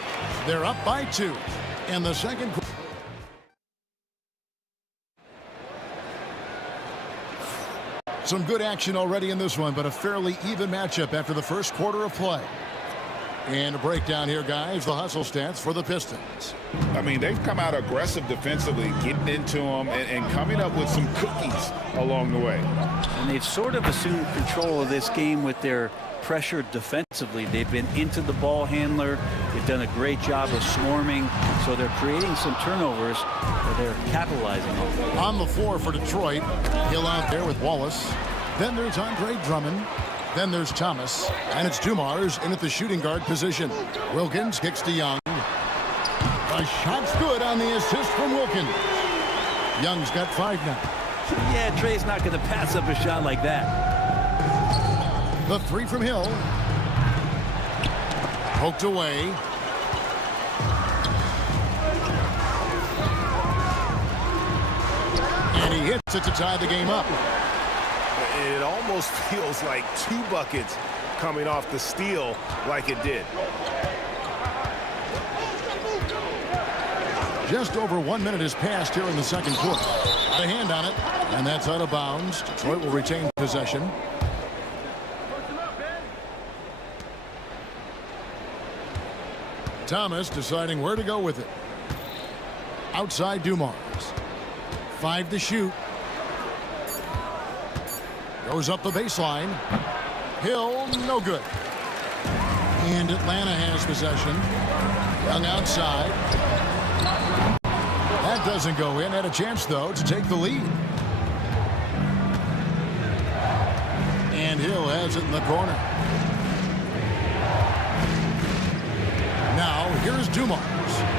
They're up by 2 in the second quarter. Some good action already in this one, but a fairly even matchup after the first quarter of play. And a breakdown here, guys. The hustle stats for the Pistons. I mean, they've come out aggressive defensively, getting into them and coming up with some cookies along the way. And they've sort of assumed control of this game with their pressure defensively. They've been into the ball handler. They've done a great job of swarming. So they're creating some turnovers that they're capitalizing on. On the floor for Detroit. Hill out there with Wallace. Then there's Andre Drummond. Then there's Thomas, and it's Dumars in at the shooting guard position. Wilkins kicks to Young. A shot's good on the assist from Wilkins. Young's got 5 now. Yeah, Trey's not going to pass up a shot like that. The 3 from Hill. Poked away. And he hits it to tie the game up. It almost feels like 2 buckets coming off the steal like it did. Just over 1 minute has passed here in the second quarter. Got a hand on it, and that's out of bounds. Detroit will retain possession. Thomas deciding where to go with it. Outside Dumars. 5 to shoot. Goes up the baseline. Hill, no good. And Atlanta has possession. Young outside. That doesn't go in. Had a chance, though, to take the lead. And Hill has it in the corner. Now, here's Dumars.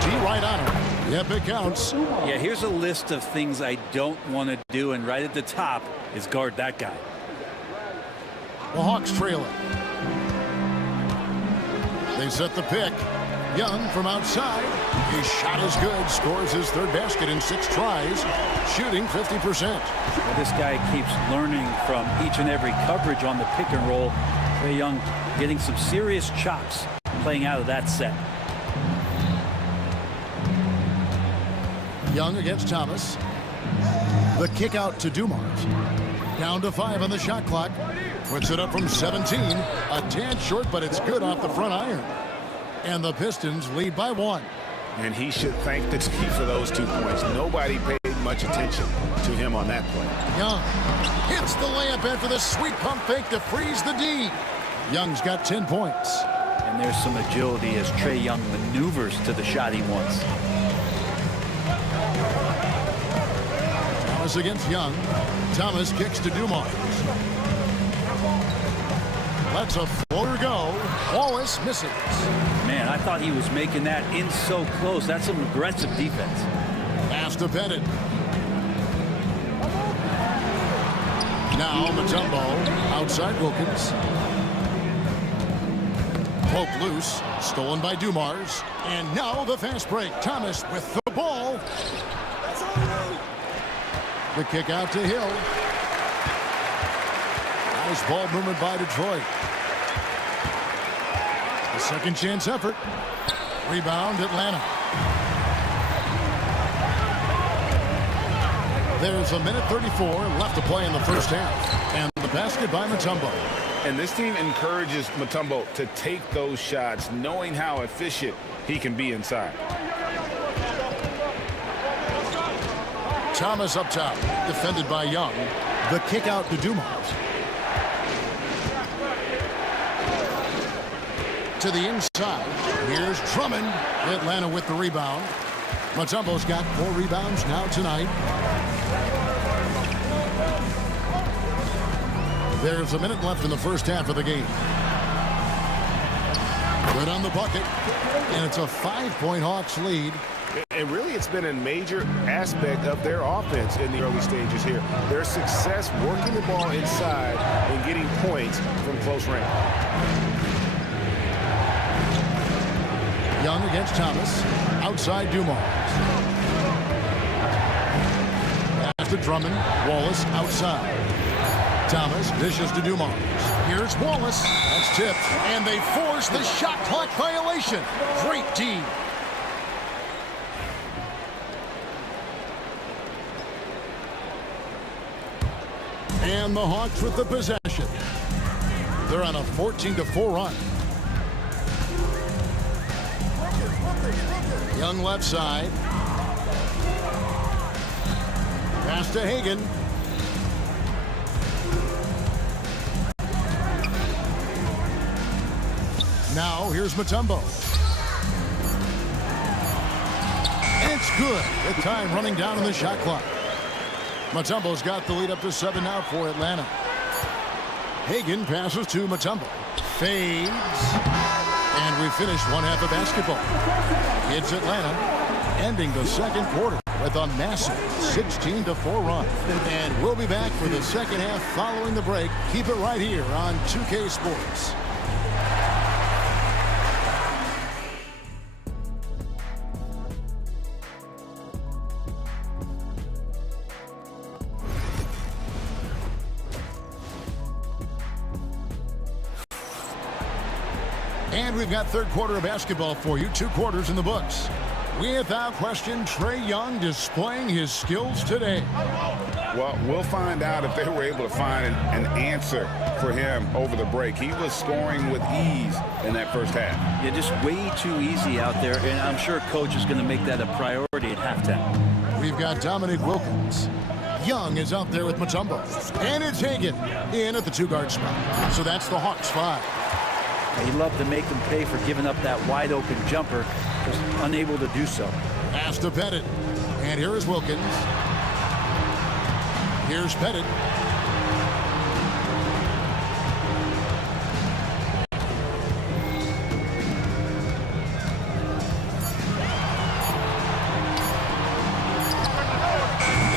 T right on him. Yep, it counts. Yeah, here's a list of things I don't want to do, and right at the top is guard that guy. The Hawks trailing. They set the pick. Young from outside. His shot is good. Scores his 3rd basket in 6 tries. Shooting 50%. Well, this guy keeps learning from each and every coverage on the pick and roll. Trae Young getting some serious chops playing out of that set. Young against Thomas. The kick out to Dumars. Down to 5 on the shot clock. Puts it up from 17. A tad short, but it's good off the front iron. And the Pistons lead by 1. And he should thank the team for those 2 points. Nobody paid much attention to him on that play. Young hits the layup after the sweet pump fake to freeze the D. Young's got 10 points. And there's some agility as Trae Young maneuvers to the shot he wants. Thomas against Young. Thomas kicks to Dumars. Lets a floater go. Wallace misses. Man, I thought he was making that in so close. That's some aggressive defense. Pass to Pettit. Now Mutombo outside Wilkins. Poke loose. Stolen by Dumars. And now the fast break. Thomas with the ball. The kick out to Hill. Nice ball movement by Detroit. The second chance effort. Rebound Atlanta. There's a minute 34 left to play in the first half. And the basket by Mutombo. And this team encourages Mutombo to take those shots, knowing how efficient he can be inside. Thomas up top, defended by Young. The kick out to Dumars. To the inside. Here's Drummond. Atlanta with the rebound. Mutombo's got 4 rebounds now tonight. There's a minute left in the first half of the game. Good on the bucket. And it's a 5-point Hawks lead. And really, it's been a major aspect of their offense in the early stages here. Their success working the ball inside and getting points from close range. Young against Thomas. Outside Dumars. Pass to Drummond. Wallace outside. Thomas dishes to Dumars. Here's Wallace. That's tipped. And they force the shot clock violation. Great team. And the Hawks with the possession. They're on a 14-4 run. Young left side. Pass to Hagan. Now here's Mutombo. It's good. The time running down on the shot clock. Mutombo's got the lead up to 7 now for Atlanta. Hagan passes to Mutombo. Fades. And we finish one half of basketball. It's Atlanta ending the second quarter with a massive 16-4 run. And we'll be back for the second half following the break. Keep it right here on 2K Sports. And we've got third quarter of basketball for you. 2 quarters in the books. Without question, Trae Young displaying his skills today. Well, we'll find out if they were able to find an answer for him over the break. He was scoring with ease in that first half. Yeah, just way too easy out there, and I'm sure coach is going to make that a priority at halftime. We've got Dominic Wilkins. Young is out there with Mutombo. And it's Hagan in at the 2-guard spot. So that's the Hawks 5. He'd love to make them pay for giving up that wide-open jumper, just unable to do so. Pass to Pettit. And here is Wilkins. Here's Pettit.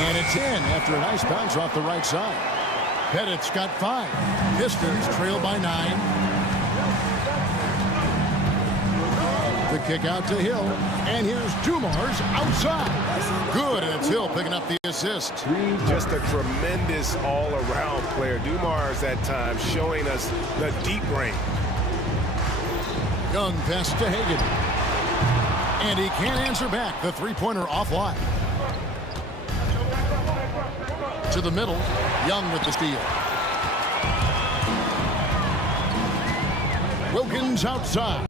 And it's in after a nice bounce off the right side. Pettit's got 5. Pistons trail by 9. The kick out to Hill. And here's Dumars outside. Good, and it's Hill picking up the assist. Just a tremendous all-around player. Dumars at times showing us the deep range. Young pass to Hagan. And he can't answer back. The 3-pointer offline. To the middle. Young with the steal. Wilkins outside.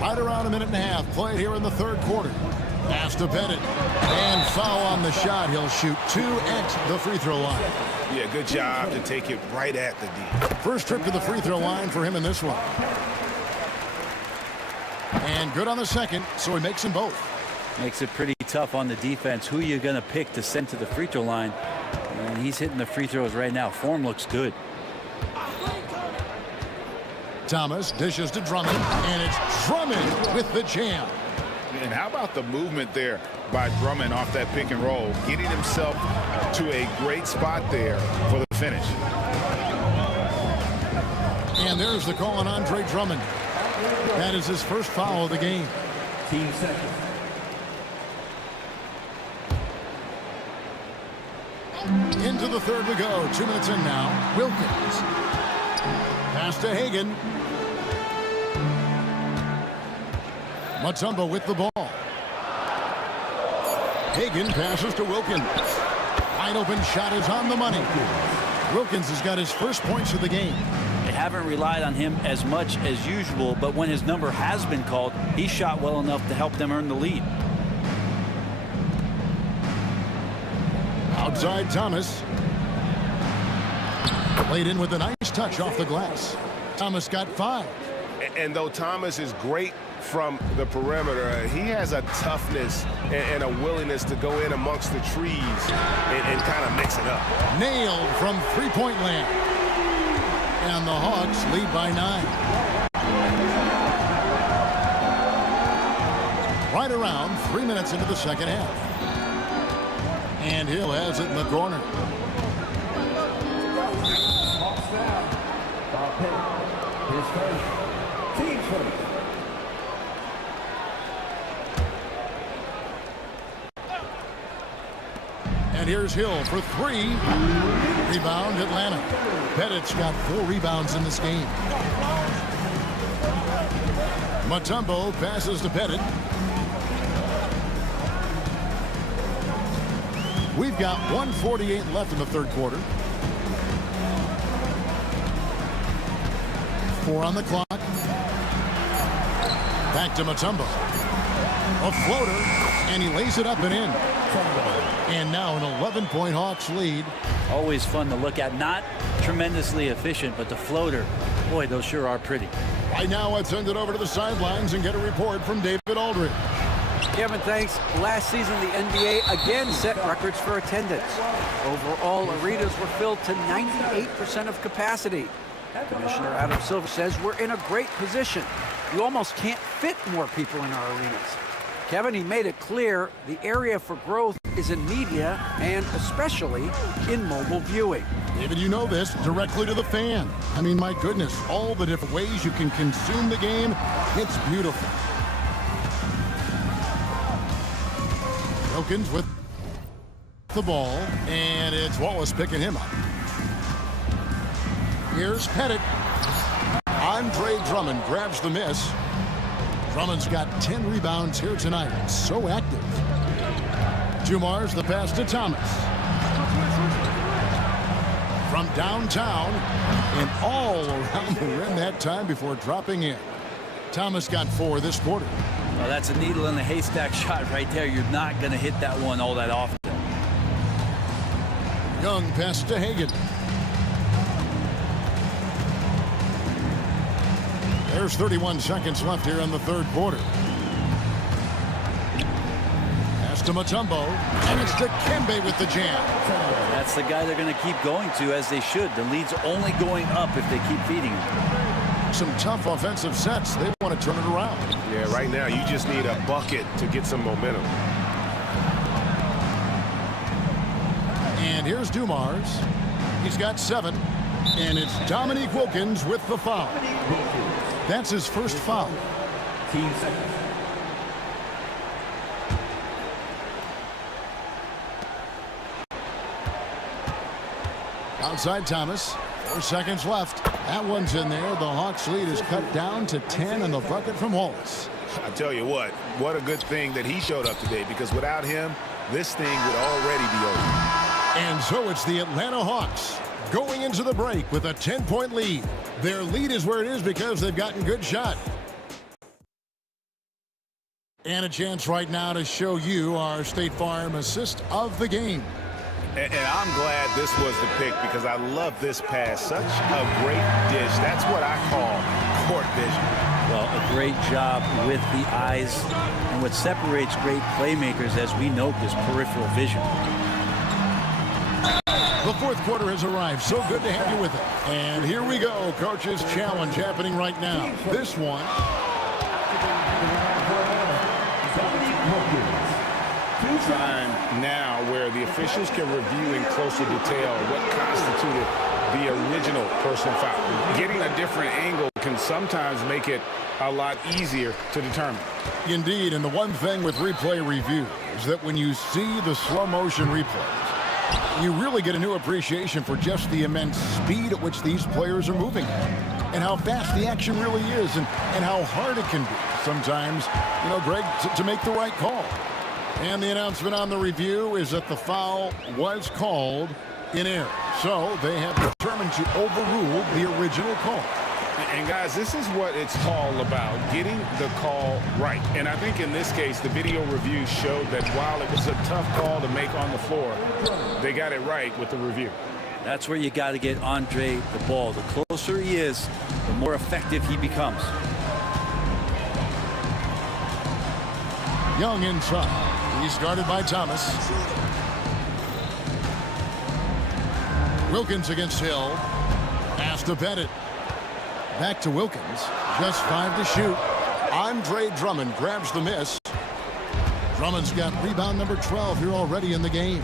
Right around a minute and a half played here in the third quarter. Pass to Pettit. And foul on the shot. He'll shoot 2 at the free throw line. Yeah, good job to take it right at the D. First trip to the free throw line for him in this one. And good on the second, so he makes them both. Makes it pretty tough on the defense. Who you're going to pick to send to the free throw line. And he's hitting the free throws right now. Form looks good. Thomas dishes to Drummond, and it's Drummond with the jam. And how about the movement there by Drummond off that pick and roll, getting himself to a great spot there for the finish. And there's the call on Andre Drummond. That is his first foul of the game. Team second. Into the third we go. 2 minutes in now. Wilkins. Pass to Hagan. Mutombo with the ball. Hagan passes to Wilkins. Wide open shot is on the money. Wilkins has got his first points of the game. They haven't relied on him as much as usual, but when his number has been called, he shot well enough to help them earn the lead. Outside Thomas. Played in with a nice touch off the glass. Thomas got 5. And though Thomas is great from the perimeter, he has a toughness and a willingness to go in amongst the trees and kind of mix it up. Nailed from three-point land. And the Hawks lead by 9. Right around 3 minutes into the second half. And Hill has it in the corner. Hawks down. Foul pick. His first. Team first. And here's Hill for 3. Rebound, Atlanta. Pettit's got 4 rebounds in this game. Mutombo passes to Pettit. We've got 1:48 left in the third quarter. 4 on the clock. Back to Mutombo. A floater, and he lays it up and in. And now an 11-point Hawks lead. Always fun to look at. Not tremendously efficient, but the floater, boy, those sure are pretty. Right now, let's send it over to the sidelines and get a report from David Aldridge. Kevin, thanks. Last season, the NBA again set records for attendance. Overall, arenas were filled to 98% of capacity. Commissioner Adam Silver says we're in a great position. You almost can't fit more people in our arenas. Kevin, he made it clear the area for growth is in media and especially in mobile viewing. David, you know this, directly to the fan. I mean, my goodness, all the different ways you can consume the game, it's beautiful. Wilkins with the ball, and it's Wallace picking him up. Here's Pettit. Andre Drummond grabs the miss. Drummond's got 10 rebounds here tonight. So active. Dumar's the pass to Thomas. From downtown and all around the rim that time before dropping in. Thomas got 4 this quarter. Well, that's a needle in the haystack shot right there. You're not going to hit that one all that often. Young pass to Hagan. There's 31 seconds left here in the third quarter. Pass to Mutombo, and it's to Kembe with the jam. That's the guy they're going to keep going to, as they should. The lead's only going up if they keep feeding him. Some tough offensive sets. They want to turn it around. Yeah, right now you just need a bucket to get some momentum. And here's Dumars. He's got 7. And it's Dominique Wilkins with the foul. That's his first foul. Team second. Outside Thomas. 4 seconds left. That one's in there. The Hawks lead is cut down to 10 and the bucket from Wallace. I tell you what a good thing that he showed up today, because without him, this thing would already be over. And so it's the Atlanta Hawks going into the break with a 10-point lead. Their lead is where it is because they've gotten good shot. And a chance right now to show you our State Farm assist of the game. And I'm glad this was the pick, because I love this pass. Such a great dish. That's what I call court vision. Well, a great job with the eyes. And what separates great playmakers, as we know, is peripheral vision. The fourth quarter has arrived. So good to have you with it. And here we go. Coach's challenge happening right now. This one. Time now where the officials can review in closer detail what constituted the original personal foul. Getting a different angle can sometimes make it a lot easier to determine. Indeed, and the one thing with replay review is that when you see the slow motion replays, you really get a new appreciation for just the immense speed at which these players are moving and how fast the action really is and how hard it can be sometimes, you know, Greg, to make the right call. And the announcement on the review is that the foul was called in error. So they have determined to overrule the original call. And guys, this is what it's all about, getting the call right. And I think in this case, the video review showed that while it was a tough call to make on the floor, they got it right with the review. That's where you got to get Andre the ball. The closer he is, the more effective he becomes. Young inside. He's guarded by Thomas. Wilkins against Hill. Pass to Bennett. Back to Wilkins. Just 5 to shoot. Andre Drummond grabs the miss. Drummond's got rebound number 12 here already in the game.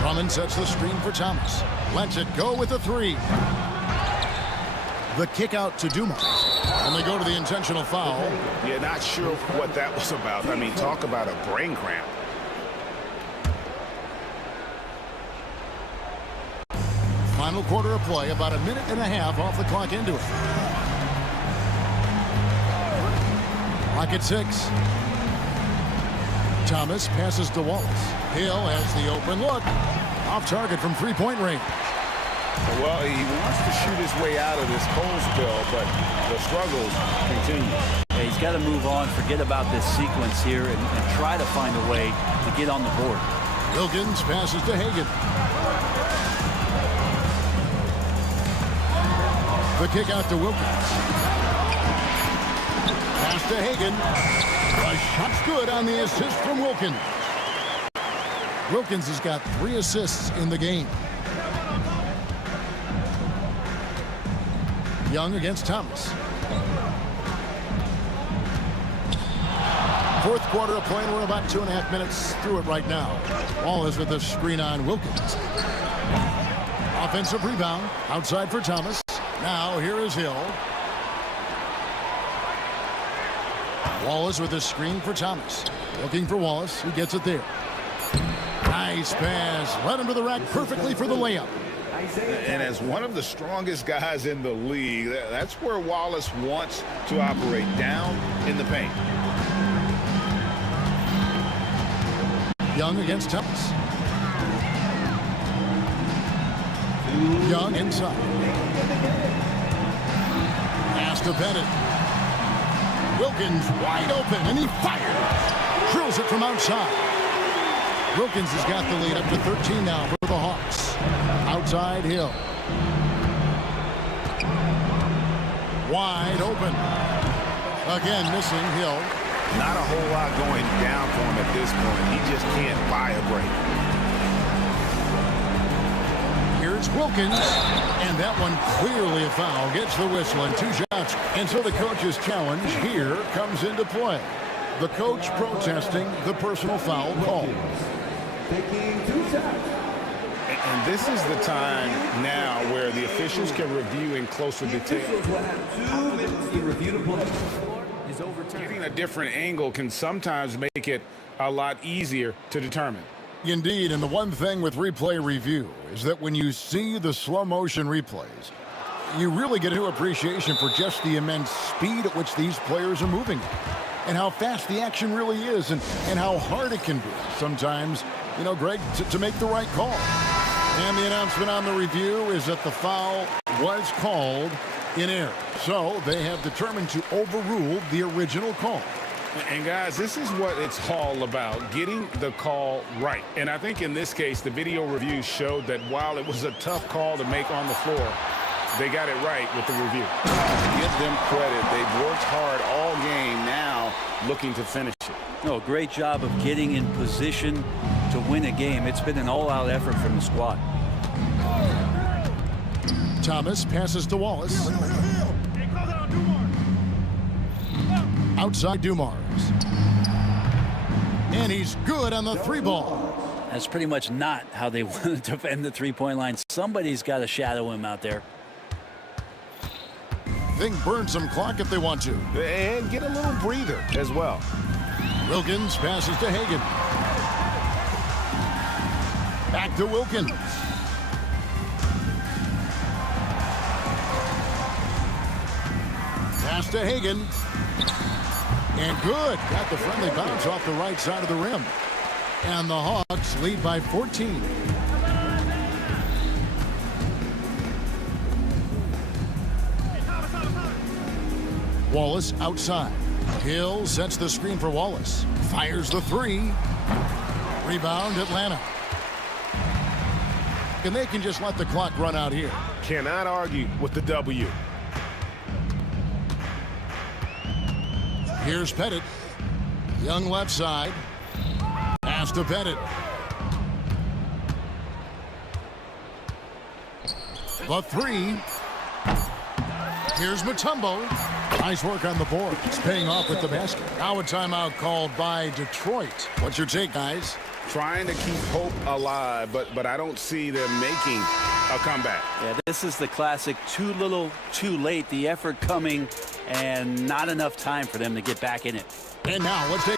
Drummond sets the screen for Thomas. Lets it go with a 3. The kick out to Dumas. And they go to the intentional foul. Yeah, not sure what that was about. I mean, talk about a brain cramp. Final quarter of play, about a minute and a half off the clock into it. Clock at 6. Thomas passes to Wallace. Hill has the open look. Off target from three-point range. Well, he wants to shoot his way out of this cold spell, but the struggles continue. Yeah, he's got to move on, forget about this sequence here, and try to find a way to get on the board. Wilkins passes to Hagan. The kick out to Wilkins. Pass to Hagan. The shot's good on the assist from Wilkins. Wilkins has got 3 assists in the game. Young against Thomas. Fourth quarter of play, and we're about 2.5 minutes through it right now. Wallace with the screen on Wilkins. Offensive rebound outside for Thomas. Now here is Hill. Wallace with a screen for Thomas. Looking for Wallace. He gets it there. Nice pass. Led him to the rack perfectly for the layup. And as one of the strongest guys in the league, that's where Wallace wants to operate, down in the paint. Young against Thomas. Young inside. Pass to Bennett. Wilkins wide open, and he fires. Drills it from outside. Wilkins has got the lead up to 13 now for the Hawks. Outside Hill. Wide open. Again missing Hill. Not a whole lot going down for him at this point. He just can't buy a break. Here's Wilkins, and that one clearly a foul. Gets the whistle and 2 shots. And so the coach's challenge here comes into play. The coach protesting the personal foul call. Taking 2 shots. And this is the time now where the officials can review in closer detail. Will have 2 minutes to review the play. Getting a different angle can sometimes make it a lot easier to determine. Indeed, and the one thing with replay review is that when you see the slow motion replays, you really get a new appreciation for just the immense speed at which these players are moving and how fast the action really is and how hard it can be sometimes, you know, Greg, to make the right call. And the announcement on the review is that the foul was called in error. So they have determined to overrule the original call. And guys, this is what it's all about, getting the call right. And I think in this case, the video review showed that while it was a tough call to make on the floor, they got it right with the review. Give them credit. They've worked hard all game, now looking to finish it. No, great job of getting in position to win a game. It's been an all-out effort from the squad. Thomas passes to Wallace. Outside Dumars. And he's good on the 3 ball. That's pretty much not how they want to defend the 3-point line. Somebody's got to shadow him out there. They can burn some clock if they want to. And get a little breather as well. Wilkins passes to Hagan. Back to Wilkins. Pass to Hagan. And good. Got the friendly bounce off the right side of the rim. And the Hawks lead by 14. Wallace outside. Hill sets the screen for Wallace. Fires the three. Rebound, Atlanta. And they can just let the clock run out here. Cannot argue with the W. Here's Pettit. Young left side. Pass to Pettit. The three. Here's Mutombo. Nice work on the board. It's paying off with the basket. Now a timeout called by Detroit. What's your take, guys? Trying to keep hope alive, but I don't see them making a comeback. Yeah, this is the classic too little, too late. The effort coming and not enough time for them to get back in it. And now let's take